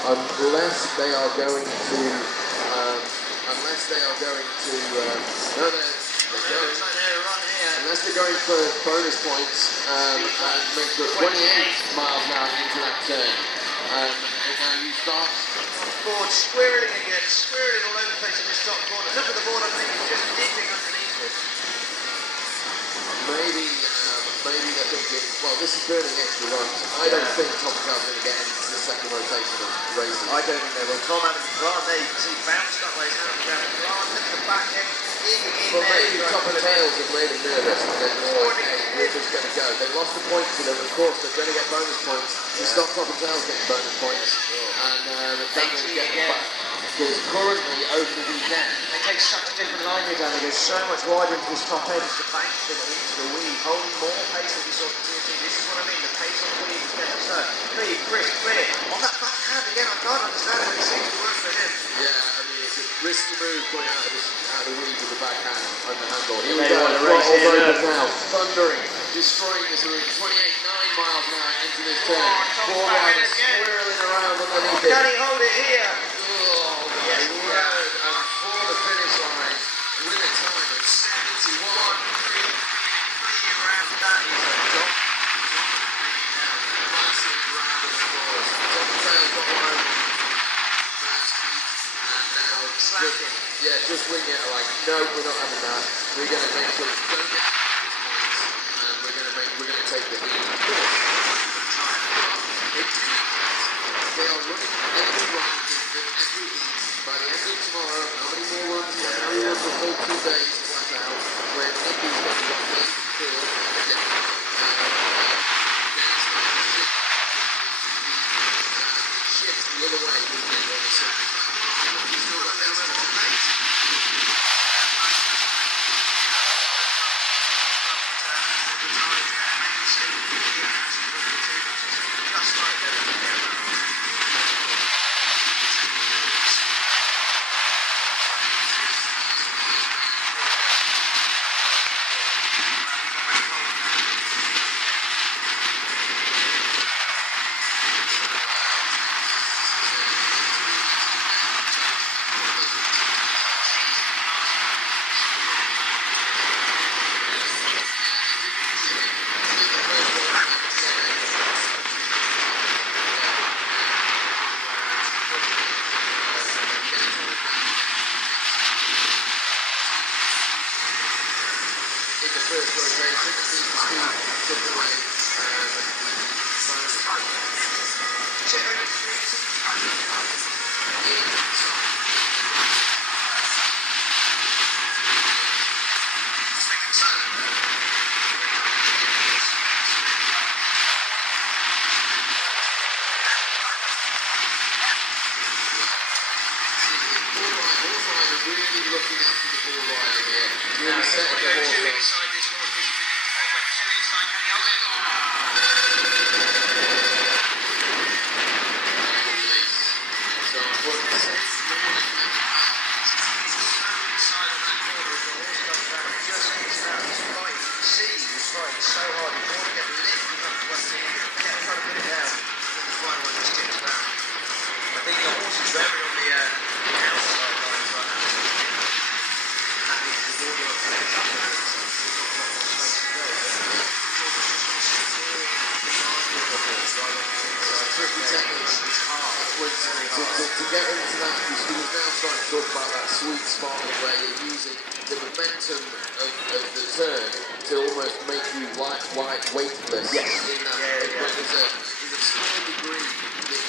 Unless they are going to unless they're going for bonus points and make sure 28 miles an hour into that turn. And now you start Board squirreling again, squirreling all over the place in this top corner. Look at the board underneath, just dipping underneath it. maybe maybe they're thinking, well, this is burning extra runs. I don't think Top Tail's going to get into the second rotation of races. I don't think they will. Tom Adams and Grant, there you can see bounced up by his hand down. Grant at the back end, in But there. maybe Top Tails have made them nervous and they're just like, hey, we're just going to go. They lost the points to them, of course, they're going to get bonus points. You stop Top Tails getting bonus points, and that will get them back. Because currently, over the weekend, they take such a different line here down. They go so much wider into this top end. It's the bank thing into the weed, holding more pace than we saw from TNT. This is what I mean. The pace on the weed is better. So, Clear, Chris, Clear. On that backhand again, I can't understand how it seems to work for him. yeah, I mean, it's a risky move going out of the weed with the backhand on the handle. Here we They go, want to race all here, over look. now, thundering, destroying this route, 9 miles an hour into this turn. Tom's Four back in riders again. swirling around underneath it. Can he hold it here? Yes, and for the finish line with a time of 71. That is a drop. Massive round of applause. Top Tail got one over first heat, and now just wing it. Like, no, we're not having that. We're going to make sure we don't get points, and we're going to take the heat. Of course, they are running every run every heat. By the end of tomorrow, how many more runs? How many runs for full 2 days flat out? When Nicky's going to run the 84 again. Shift the other way, doesn't it? On the second lap. He's still got that level mate. Just like that. In the first rotation, the speed took away. Really looking after the bull rider here. Really setting the horse up. Inside this horse, this over two inside, can he hold it? So important to say. Inside on that corner, as the horse comes down, just hits out. He's fighting. You can see he was fighting so hard. He wanted to get lifted up to one thing. He kept trying to put it down. Then the final one just tips down. I think the horse is very on the outside lines right now. And the border of the top of it. Not much space to go. Tricky technique. It's hard. To get into that, he was now starting to talk about that sweet spot where you're using the momentum of the turn to almost make you weightless. Yes. In that, Yeah. There's a small degree that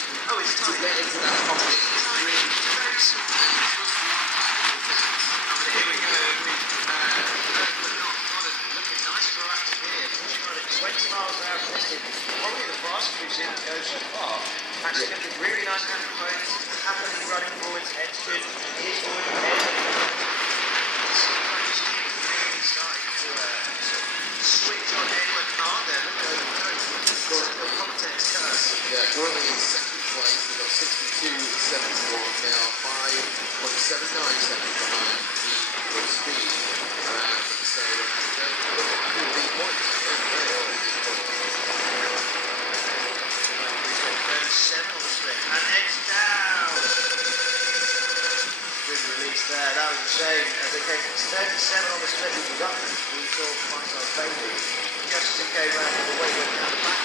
It's to tiny. get into that pocket. It's really Very small. Here we go. Looking nice for active here. Pushing on at 20 miles an hour. Probably the fastest we've seen it go so far. Actually, looking really nice hand components. Happily running forwards, head to ears forward, head. It seems like he's really starting to switch on Edward Hart there. Look at the context curve. Yeah, currently in second place. We've got 62.71. They are 5.79 seconds behind the speed. So they're big points. Very big points. 37 on the split, and it's down. Good release there. That was a shame. As they came 37 on the split, which was up. We saw myself baby. Just as it came round the way went down the back.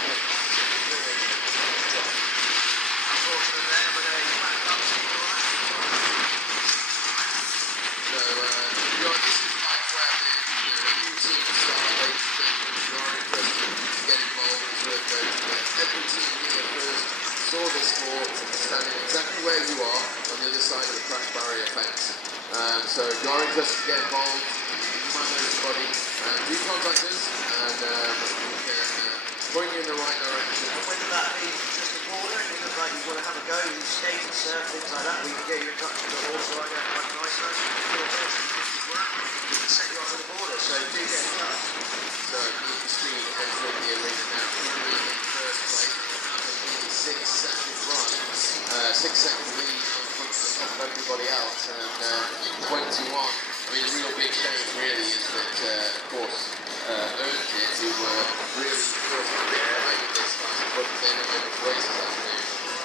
Unfortunate there, but he's back up to the right. So, this is like where the new team start late, you are impressed every team here first saw this sport standing exactly where you are on the other side of the crash barrier fence. So if you are interested to get involved, you might know somebody, do contact us and we can point you in the right direction. And whether that be just a border, if you look like you want to have a go, you skate and surf, things like that, we can get you in touch with the horse rider like nice nice. Your horse you think is work, we can set you up with a border, so do get in touch. So you can see entering the arena now, currently in first place, taking a 6-second run, 6-second lead on top of everybody else, and 21. I mean, the real big change really is that, of course, earned it, who were really first in the big fight with this last, but they're not able to race this afternoon.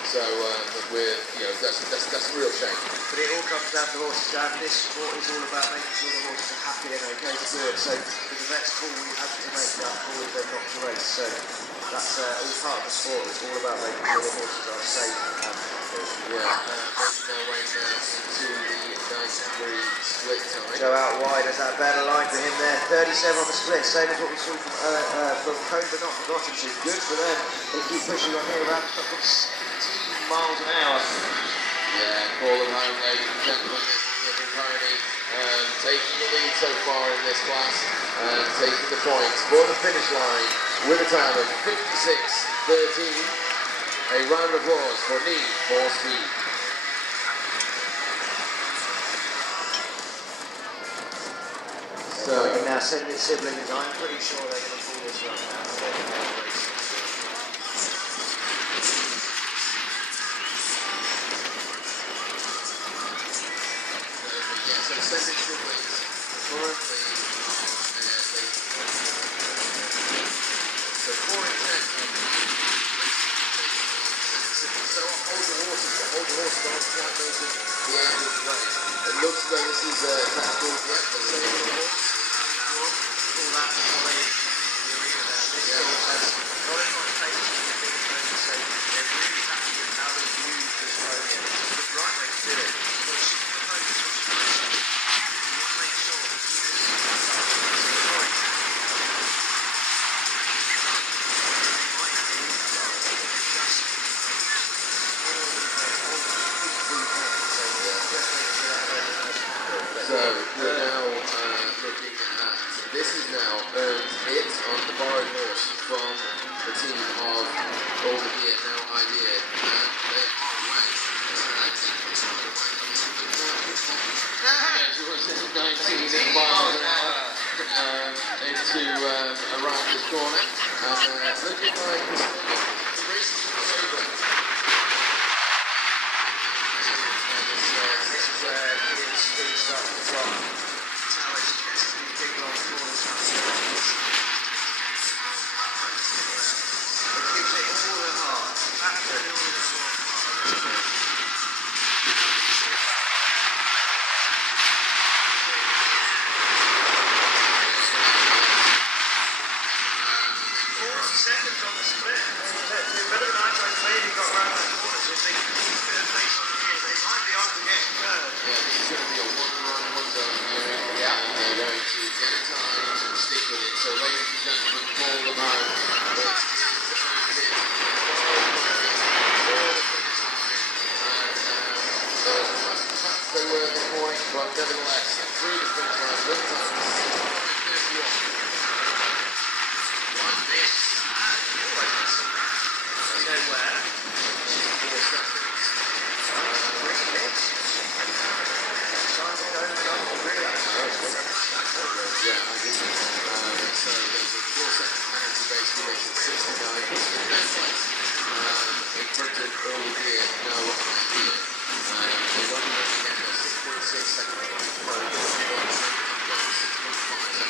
So, but we're, that's a real shame. But it all comes down to horses, Dan. This sport is all about making sure the horses are happy and okay to do it. So, if the vet's call, we have to make that call if they're not to race. So, that's all part of the sport. It's all about making sure the horses are safe and happy. Yeah, making their way now into the 90-degree split time. Joe out wide, there's that better line for him there. 37 on the split, same as what we saw from Cone, but not forgotten. So good for them. They keep pushing on here around 17 miles an hour. Yeah, call them home, ladies and gentlemen. This is Living Pony taking the lead so far in this class and taking the points for the finish line with a time of 56.13. A round of applause for Need for Speed. So we can now send its siblings. I'm pretty sure they're going to pull this right now. Yeah, so send its siblings currently so 4 and 10. So hold the horses on quite making the end of the race. It looks as though this is tactical. Yep, the same with the horse. Pull that away in the arena there. This horse has got it on pace with the big pony, so they're really happy with how they've used this pony. It's the right way to do it. You've got to shoot the pony as much as possible. You want to make sure that you do this right. So we're now looking at, this is now earned it on the borrowed horse from the team of Over Here Now Idea, and they are away. She was in 19 miles an hour into around this corner, and looking like the race is over. Speeds up the top. Carriage gets these big long corners up the it gives it all the heart. Absolutely all the heart. Seconds on the split. They're better than I tried to maybe got around that corner, so if they can keep a bit of pace on here, they might be on to get third. Yeah, this is going to be a one-run wonder here. Yeah, they're going to get it timed and stick with it. So, ladies and gentlemen, call them home. It is the hit for the finish line. And perhaps they were the point, but nevertheless, through the finish line, one time, 31. One miss. Nowhere. 4 seconds. Really missed. Time to go and really. Yeah, I did. So there's a 4-second penalty basically makes it 69. No place. In front of all the gear, no idea. They've only got to get a 6.6 second. 6.5 seconds behind.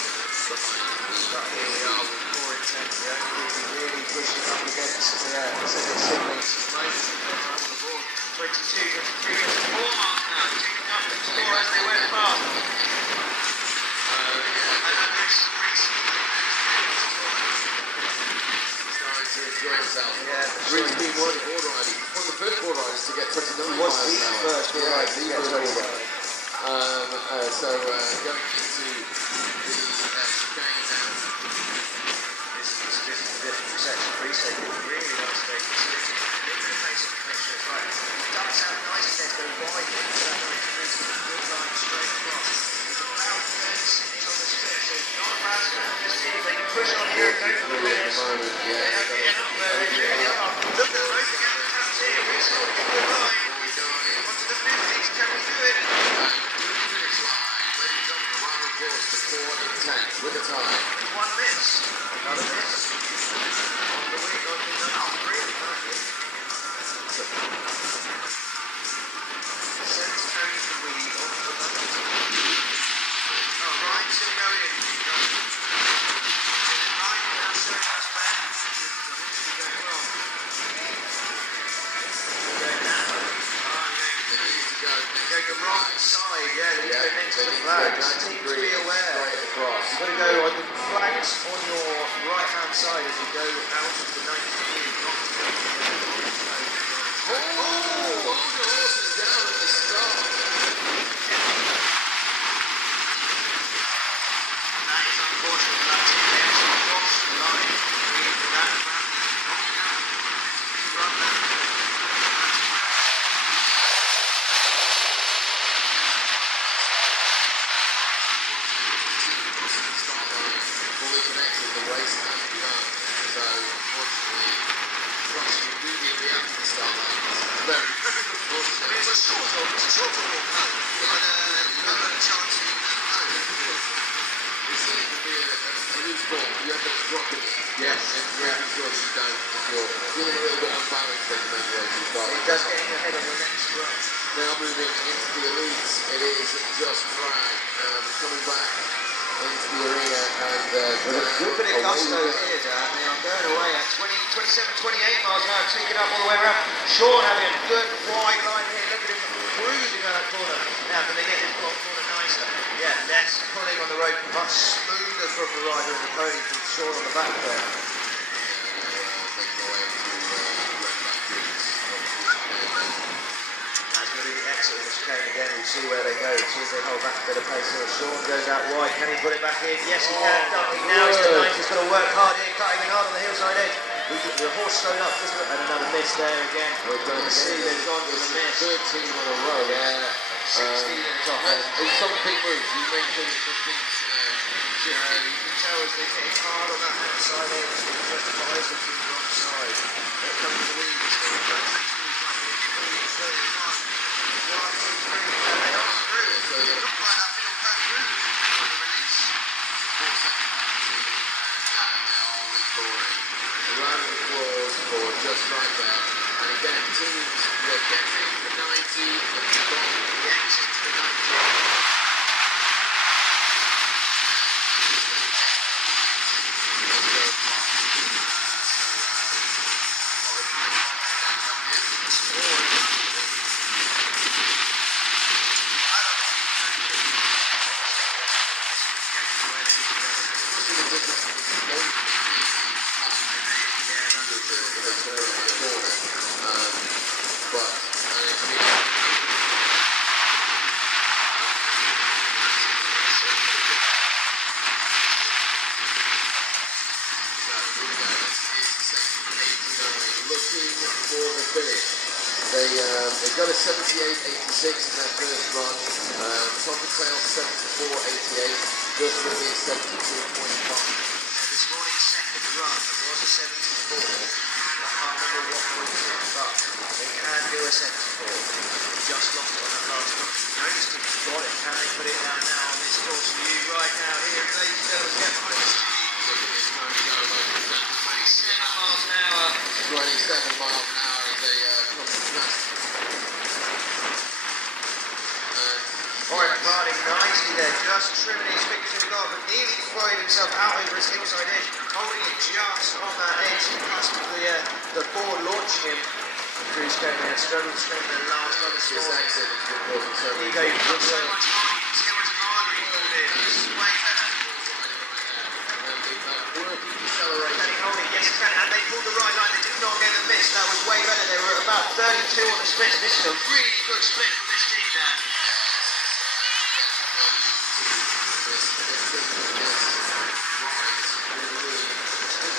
But here we are with 4 and 10 to go. Really pushing up against the siblings. Most of them on the board. 22, 23, 4 miles now. Ticking up the score as they went past. Enjoy himself. Yeah, Really being one of the border riders. One of the first border riders to get 29 miles an hour. First, yeah, right, the first border rider. So going into the chicane now. This is a different section. Pre-second, really nice With the time. One miss. Another miss. On the way, not really Sense carries the lead off the number. Oh, Ryan still going in. Ryan, now straight that's back. The horse is going well. Going now. Going the wrong side, yeah, next to the flags. Seems to be aware. You've got to go on the flags on your right hand side as you go out of the 90 degree. Oh, the horse is down at the start. That is unfortunate for that team. They actually crossed the line. That run that. Fully connected, the race has begun. So, unfortunately, crossing immediately after the start line. Very unfortunate. It's a shorter walk home. You haven't had a chance to even have home. It can be a loose ball. You have to drop it. Yes. And really sure that you don't. If you're feeling a little bit unbalanced, then you make the way to start. It does get in your head on the next run. Now moving into the elites, it is just Bragg coming back into the arena and good bit of gusto here, Dan. They are going away at 27, 28 miles an hour, taking up all the way around. Sean having a good wide line here. Look at him cruising around that corner. Now, can they get this block corner nicer? Yeah, less pulling on the rope, much smoother from the rider and the pony from Sean on the back there. Exit of the chicane again, we'll see where they go, see if they hold back a bit of pace here. Sean goes out wide, can he put it back in? Yes he can, ducking now, he's to 90, he's got to work hard here, cutting in hard on the hillside edge. The horse slowed up, doesn't it? And another miss there again. We're going to see they've gone for the miss. 13 on a row. Yeah, 16 in the top. And some big moves, you mentioned something. You can tell as they hit hard on that outside edge, it just flies them to the wrong side. Here comes the lead, it's still about 6 minutes, 31. 1, 2, 3, and they are through. It looked like that middle pack through on the release. 4-second penalty, and they are withdrawing. A round of applause for just right there. And again, teams were getting the 90, but they've gone the exit to the 90. They got a 78.86 in that first run. Top of tail 74.88. Just really 72.1. This morning's second run was a 74. I can't remember what point it was, but they can do a 74. They just lost it on that last run. Notice they've got it. Can they put it down now on this course for you right now here? Ladies and gentlemen, get behind the scenes. Look at this time to go. 27 miles an hour. 27 miles an hour as they come to the fast. Alright, riding nicely there, just trimming his fingers in the guard, but nearly throwing himself out over his hillside edge, holding it just on that edge, cusp of the board launching him through his cane. They had struggled to straighten their last run this morning. Here you go, you've got so much harder, you can see how much harder he pulled in. This is way better. Yes, he can, and they pulled the right line, they did not get a miss, that was way better. They were about 32 on the split, and this is a really good split from this team there.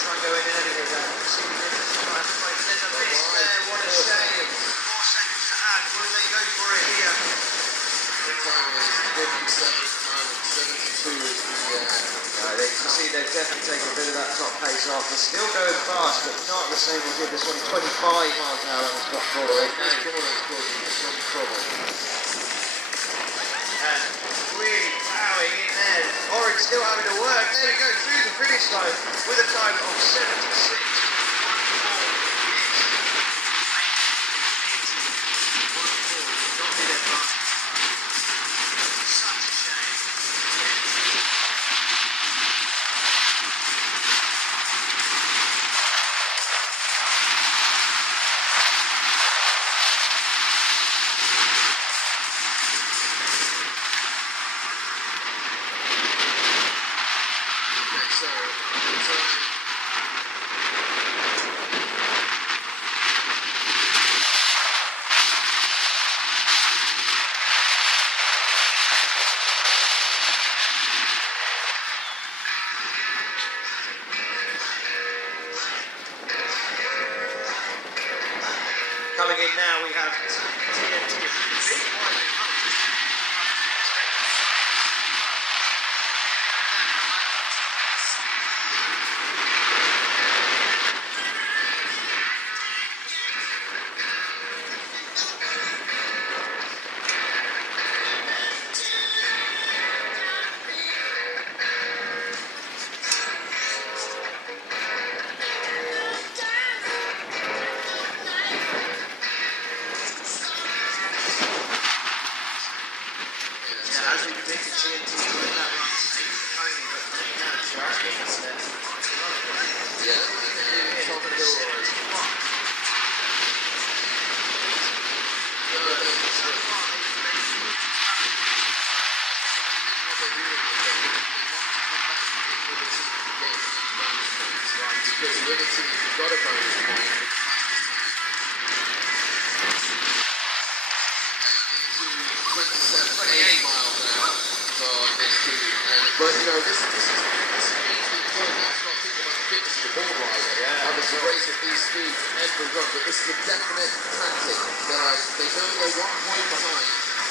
Try and go in and anything there. See if there's a miss there, what a shame. 4 seconds to add, will they go for it here? The time is 57 at the moment, 72 is the They can see they've definitely taken a bit of that top pace off. They're still going fast, but not the same as did this one. 25 miles an hour on the top corner. And really plowing in there. Orange still having to work. There we go, through the finish line with a time of 76. Coming in now, we have TNT. As we predicted, TNT with that run safe the pony, but now just gets there. Yeah, top of the hill. Because the other team got a bonus point. But you know, this is usually good. That's not thinking about the fitness of the ball rider. Having to race at these speeds every run, but this is a definite tactic. They know they're 1 point behind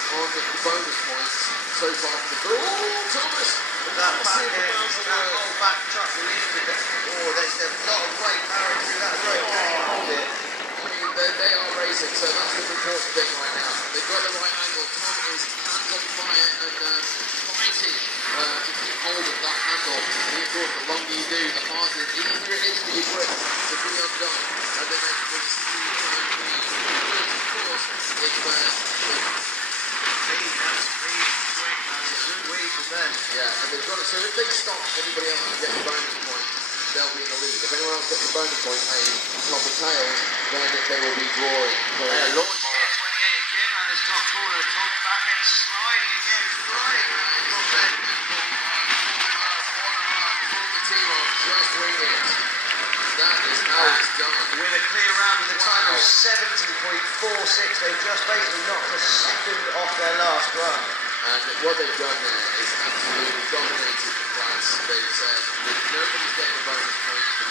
on the bonus points so far from the ball. Oh, Thomas! That back end, that whole back truck lifted it. Oh, there's a lot of weight powering through that rope. Can you hold it? I mean, they are racing, so that's the important thing right now. They've got the right angle. Tom is hands on fire and fighting to keep hold of that handle. And of course, the longer you do, the harder it is for your grip to be undone. And then we'll see of course, if yeah, and they've got it. So if they stop anybody else from getting the bonus point, they'll be in the lead. If anyone else gets the bonus point, top and tail, then they will be drawing. Launch here, 28 again, and his top corner, top back end sliding again, flying around the top end. Just wing it. That is how it's done. With a clear round with a time of 70.46, they've just basically knocked a second off their last run. And what they've done there is absolutely dominated the class. They've said that nobody's getting a bonus point for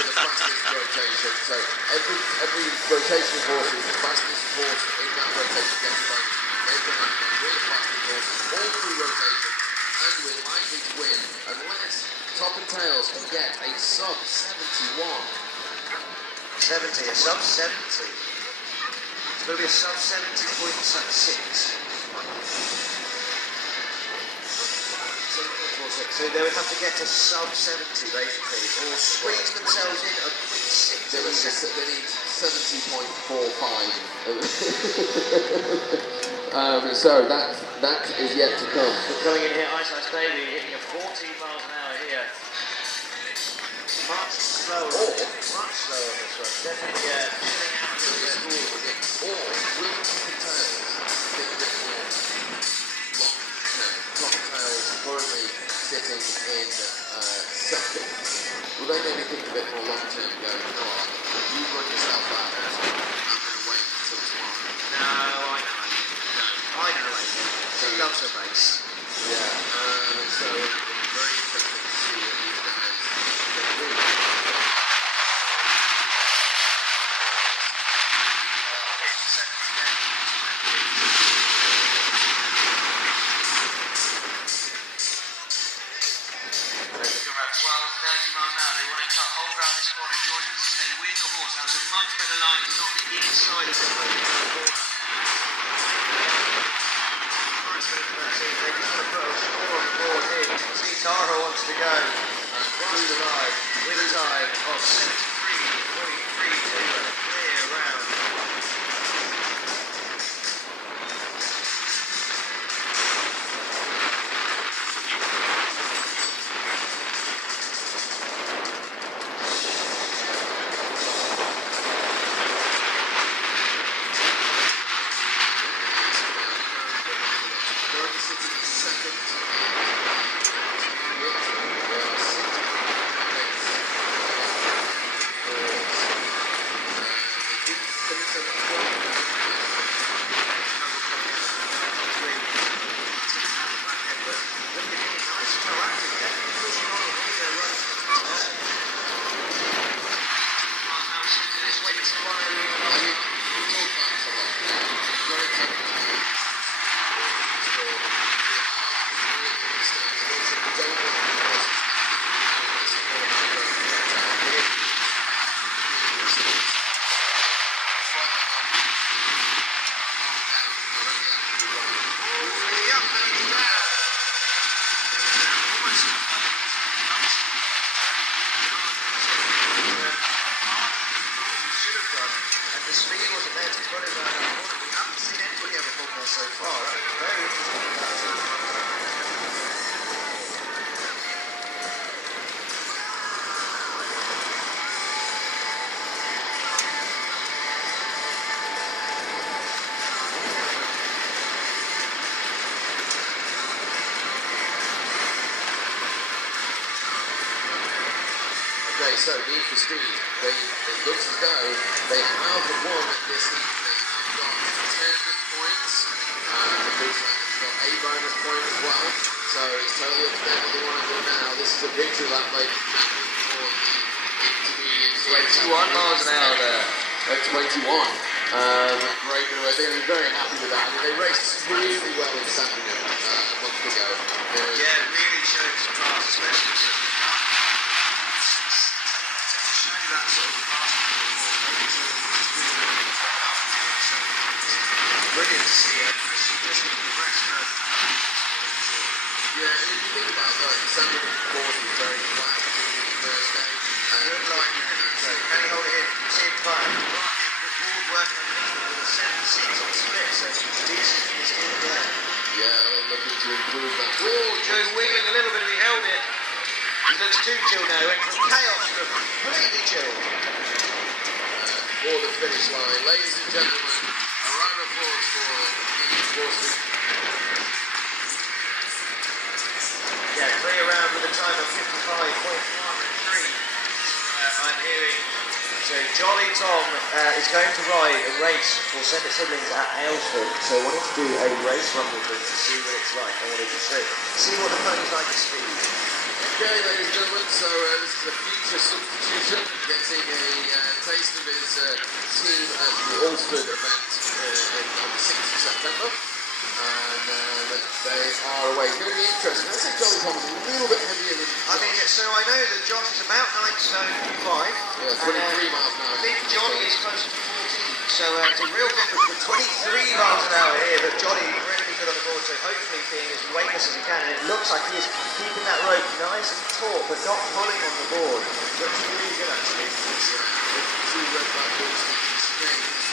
the fastest rotation. So every rotation of horses, the fastest horse in that rotation gets a bonus point. They've done that one. We're the fastest horses all through rotation, and we're likely to win unless Top and Tails can get a sub 71. 70, a sub 70. It's going to be a sub 70.6. So they would have to get to sub 70 basically, or squeeze themselves in a quick 6. They need 70.45. So that is yet to come. But coming in here, Ice Ice Baby hitting a 14 miles an hour here. Much slower on this one. Definitely filling out a little bit. Or will Top and Tails think a bit more long term? Top and Tails currently sitting in second. Will they maybe think a bit more long term going, oh, you run yourself out, I'm going to wait until tomorrow. No, I know. She loves her base. Yeah, so very interesting to see what these guys can do. Around 12, 30 miles an hour. They want much better line. It's on the inside of the corner. They just want to put a score on the board here. See, Tara wants to go through the line with a time of 73.32 and a clear round. So Need for Speed, it looks as though they have won this heat. They have got 10 points. The Boots have got a bonus point as well. So it's totally up to them what they want to do now. This is a victory lap, ladies and gentlemen, for the intermediate. 21 miles an hour there. At 21. Great move. They're going to be very happy with that. I mean, they raced really well in Sandringham a month ago. Yeah, really showed some class, especially that sort of class. Brilliant to see it. Just progress further. Yeah, and if you think about that, Sandringham course was very flat in the first day. Good line there. Can he hold it in? See him flat. Bowood working on this with a 7-6 on split, so it's decent in his in there. Yeah, they're looking to improve that. Oh, Joe wiggling a little bit, he held it. He looks too chill now, went from chaos to completely chill. For the finish line. Ladies and gentlemen, a round of applause for the Horseboarding. Yeah, 3 around with a time of 55.13. I'm hearing. So Jolly Tom is going to ride a race for Senate Siblings at Aylesford. So I wanted to do a race run with them to see what it's like. I wanted to see what the pony's like at speed. Okay, ladies and gentlemen, so this is a future substitution getting a taste of his team at the Alsford event on the 6th of September. And they are away. It's going to be interesting. I think Jolly Tom's a little bit heavier than I mean, so I know that Josh is about 9 stone 5. Yeah, 23 miles an hour. I think Johnny is closer to 14. So it's a real difference with 23 miles an hour here, but Johnny incredibly good on the board, so hopefully being as weightless as he can. And it looks like he is keeping that rope nice and taut, but not pulling on the board. Looks really good actually. Two Redback horses.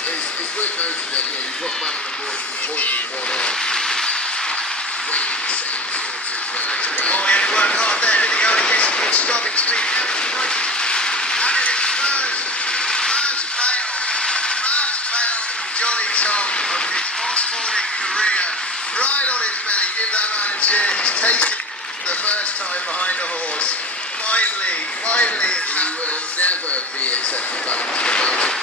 It's worth noting that you've got a man on the board who's pulling with one arm. Oh, he had to work hard there, didn't he? Oh, yes, he was scrubbing speed. And it is first fail from Johnny Tom of his horseboarding career. Right on his belly, give that man a cheer. He's tasted the first time behind a horse. Finally. He will never be accepted back into the mountain.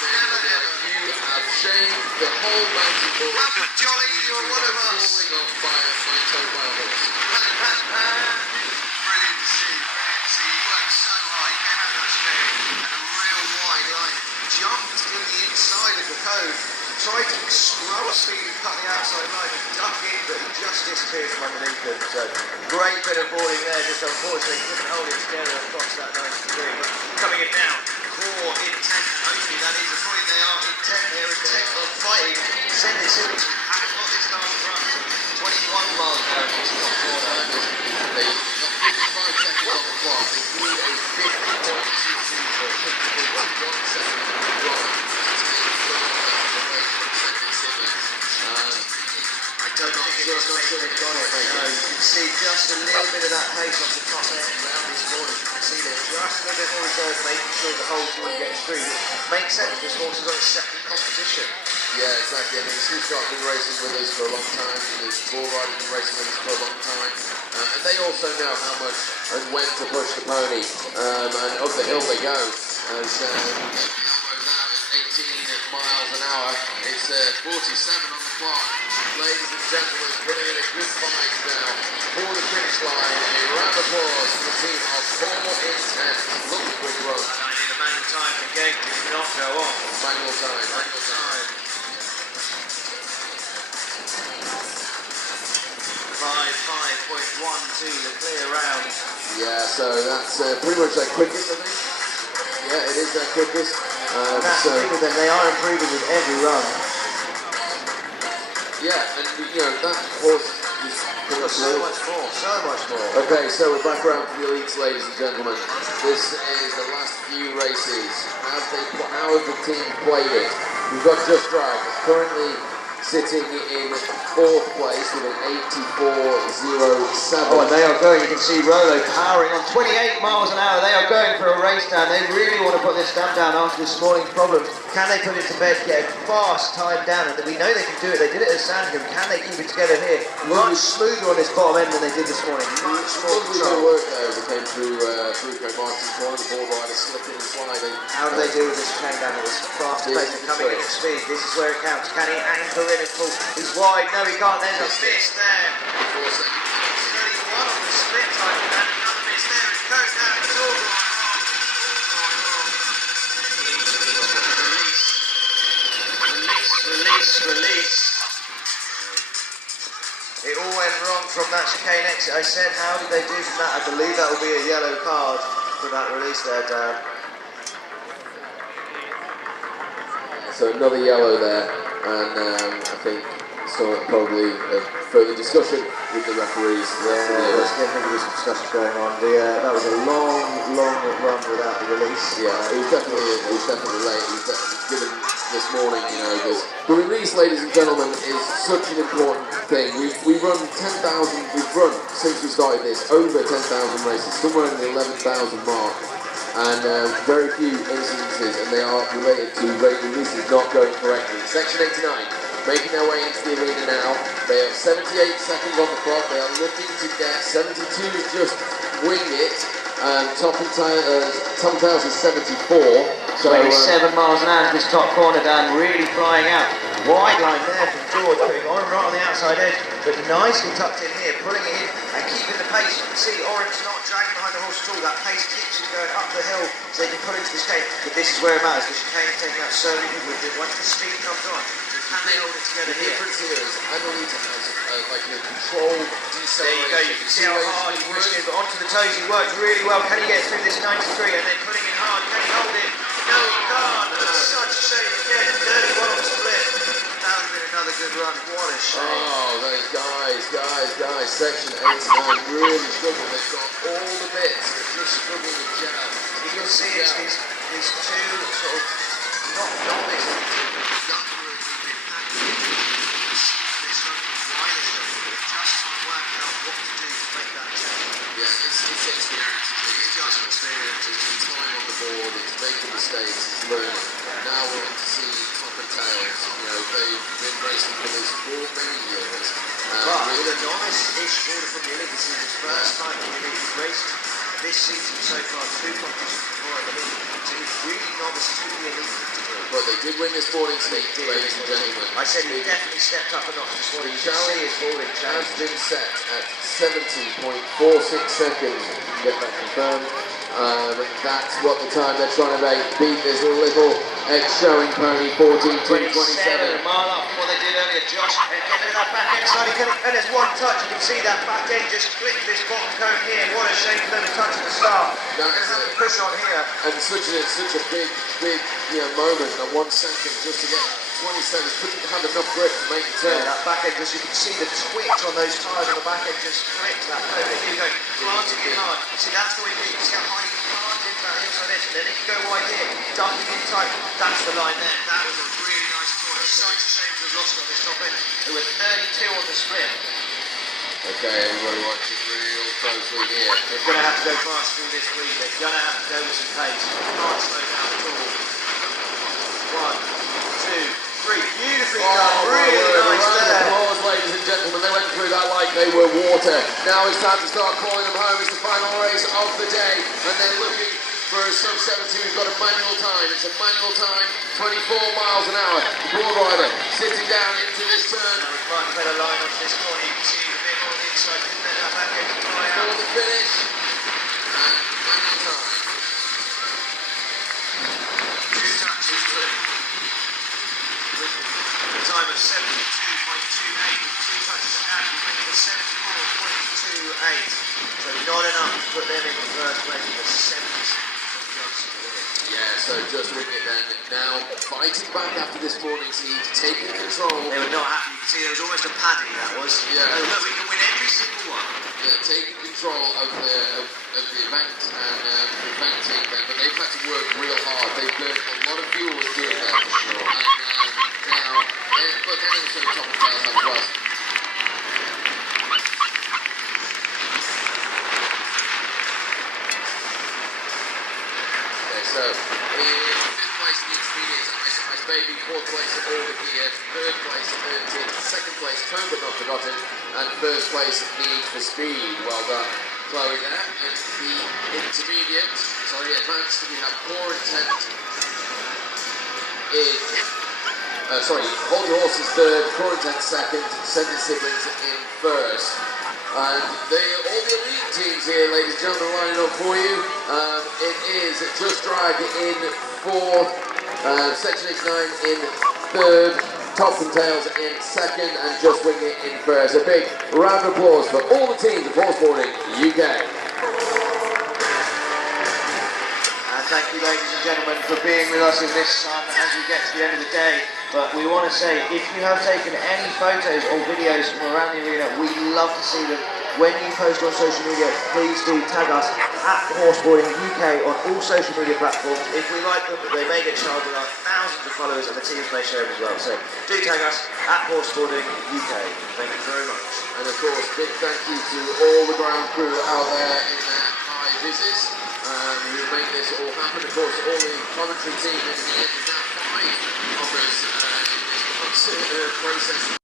Never. You have shamed the whole mountain board. Welcome, Jolly, you're one of us. Falling off by a toe by a horse. Brilliant to see. He worked so hard. He came out of that straight and a real wide line. Jumped in the inside of the cone. Tried to scrub speed and cut the outside line and duck in, but he just disappeared from underneath him. So great bit of boarding there. Just unfortunately couldn't hold it together across that 93. But coming in now, more intent, and hopefully that is the point. They are intent, they're intent on fighting. Send this in, has got this last run, so 21 miles an hour in this top corner. They got 55 seconds on the clock. They do a 50.22 or 50.21 second run to take the away from Sandy Simmons. I don't think it's got it, mate. No, you can see just a little bit of that pace off the top end round this morning. You can see they're just a little bit more reserved, making sure the whole team gets through. Makes sense, this horse is on its second competition. Yeah, exactly. I mean, Scott's been racing with us for a long time. His bull rider's been racing with us for a long time. And they also know how much and when to push the pony. And up the hill they go. As elbows out at 18 miles an hour. It's 47 on the clock. Ladies and gentlemen, putting in a good fight now for the finish line. A round of applause for the team of Paul Intent. Look at good run. And I need a manual time for gate to not go off. Manual time. Manual time. 5.12, the clear round. Yeah, so that's pretty much their quickest, I think. Yeah, it is their quickest. That's the thing with them, they are improving with every run. Yeah, and you know, that horse is so much more. Okay, so we're back around for the elites, ladies and gentlemen. This is the last few races. How have the team played it? We've got Just Drag currently sitting in 4th place with an 84.07. Oh, and they are going, you can see Rolo powering on 28 miles an hour. They are going for a race down. They really want to put this stamp down after this morning's problems. Can they put it to bed, get a fast time down? And we know they can do it. They did it at Sandringham. Can they keep it together here? Much smoother on this bottom end than they did this morning. Much more control. Work there as it came through Martin's corner. The ball rider slipping and sliding. How do they do with this chain down? It was fast pace and coming in at speed. This is where it counts. Can he anchor in and pull? He's wide. No, he can't. There's a miss there. 4 seconds. 31 on the split time. And another miss there. It goes down. It's all gone wrong. Release. It all went wrong from that chicane exit. I said, how did they do from that? I believe that will be a yellow card for that release there, Dan. So another yellow there, and I think probably a further discussion with the referees. Yeah, there's definitely some discussion going on. That was a long run without the release. Yeah, it was definitely late. It was definitely given this morning, you know, this. The release, ladies and gentlemen, is such an important thing. We've run 10,000. We've run since we started this over 10,000 races, somewhere in the 11,000 mark. And very few instances, and they are related to releases not going correctly. Section 89, making their way into the arena now. They have 78 seconds on the clock. They are looking to get 72 is just wing it. Top tails is 74. So 27 miles an hour in this top corner, Dan, really flying out. Wide line there from George, putting Orange right on the outside edge, but nicely tucked in here, pulling it in and keeping the pace. You can see Orange not dragging behind the horse at all. That pace keeps him going up the hill so they can pull into the chicane. But this is where it matters. The chicane is taking out so many people. Once the speed comes on, can they hold it together the here? difference here is Annalita has like a controlled deceleration. There you go, you can see how hard he pushed in, but onto the toes he worked really well. Can he get through this 93 and then putting in hard? Can he hold it? No, he can't. It's such a shame again. 31 on the split. That would have been another good run. What a shame. Oh, those guys. Section 89 really struggle. They've got all the bits. They're just struggling with jab. You can see it's these two sort of not novice younger who've been active this run why they're struggling. They're just trying to work out what to do to make that change. Yeah, it's experience. It's just experience. It's time on the board. It's making mistakes. It's learning. Now we're on to see top and tails. You know, they've been racing for this for many years. But with a novice-ish order from the elite, this is his first time in the elite. He's raced this season so far 2 competitions before, I believe. So he's really novice to the elite category. But they did win this morning's heat, ladies and gentlemen. I said he definitely stepped up a notch this morning. You can see his falling has been set at 70.46 seconds. You can get that confirmed. That's what the time they're trying to beat. There's a little ex-showing pony 14 to 27. A mile up from what they did earlier. Josh, again, look at that back end sliding. And there's one touch. You can see that back end just clipped this bottom cone here. What a shame for them to touch at the start. They're going to have to push on here. And such a big moment at 1 second just to get 27. Couldn't have enough grip to make the turn. That back end, just you can see the twitch on those tyres on the back end just flipped that cone. Here you go, planting it hard. See, that's the way you see how hard he can plant into that hill like this. And then if you go wide here, dumping in tight, that's the line there. That was a really nice corner. Such a shame to have lost on this top end. There were 32 on the split. Okay, everybody watching real closely here. They're going to have to go fast through this lead. They're going to have to go with some pace. Can't slow down at all. 1, 2, 3. Beautifully done. Really nice there. Applause, ladies and gentlemen. They went through that like they were water. Now it's time to start calling them home. It's the final race of the day. And they're looking for a sub-17 who's got a manual time. It's a manual time, 24 miles an hour. The broad rider sitting down into this turn. Now we've got a better line on this corner. You can see a bit more on the inside. Didn't let that back end fly out. For the finish. And manual time. 2 touches. A time of 72.28 with 2 touches to add, we make it a 74.28. So not enough to put them in the first place with a 76. Yeah, so just with it then. Now fighting back after this morning's heat, taking control. They were not happy. You can see there was almost a padding, that was. Yeah. Oh, look, we can win every single one. Yeah, taking control of the event and preventing them, but they've had to work real hard. They've burnt a lot of fuel in doing that. And now, but then also top of tail have plus. Okay, so in 5th place in the intermediates, Ice Baby, 4th place at All the Gear, 3rd place at 2nd place, Tone but Not Forgotten, and 1st place Need for Speed. Well done, Chloe there. And the intermediate, advanced, we have Core Intent in, Holy Horses 3rd, Core Intent 2nd, Sending Siblings in 1st. And all the elite teams here, ladies and gentlemen, lining up for you. It is Just Drag in 4th, Section X9 in 3rd, Tops and Tails in 2nd, and Just Wing It in 1st. A big round of applause for all the teams of Horseboarding UK. Thank you, ladies and gentlemen, for being with us in this sun as we get to the end of the day. But we want to say, if you have taken any photos or videos from around the arena, we'd love to see them. When you post on social media, please do tag us at Horseboarding UK on all social media platforms. If we like them, they may get shared with our thousands of followers, and the teams may share them as well. So do tag us at Horseboarding UK. Thank you very much. And of course, big thank you to all the ground crew out there in their high vises. Who make this all happen. Of course, all the commentary team in the end is now 5 of us in this process.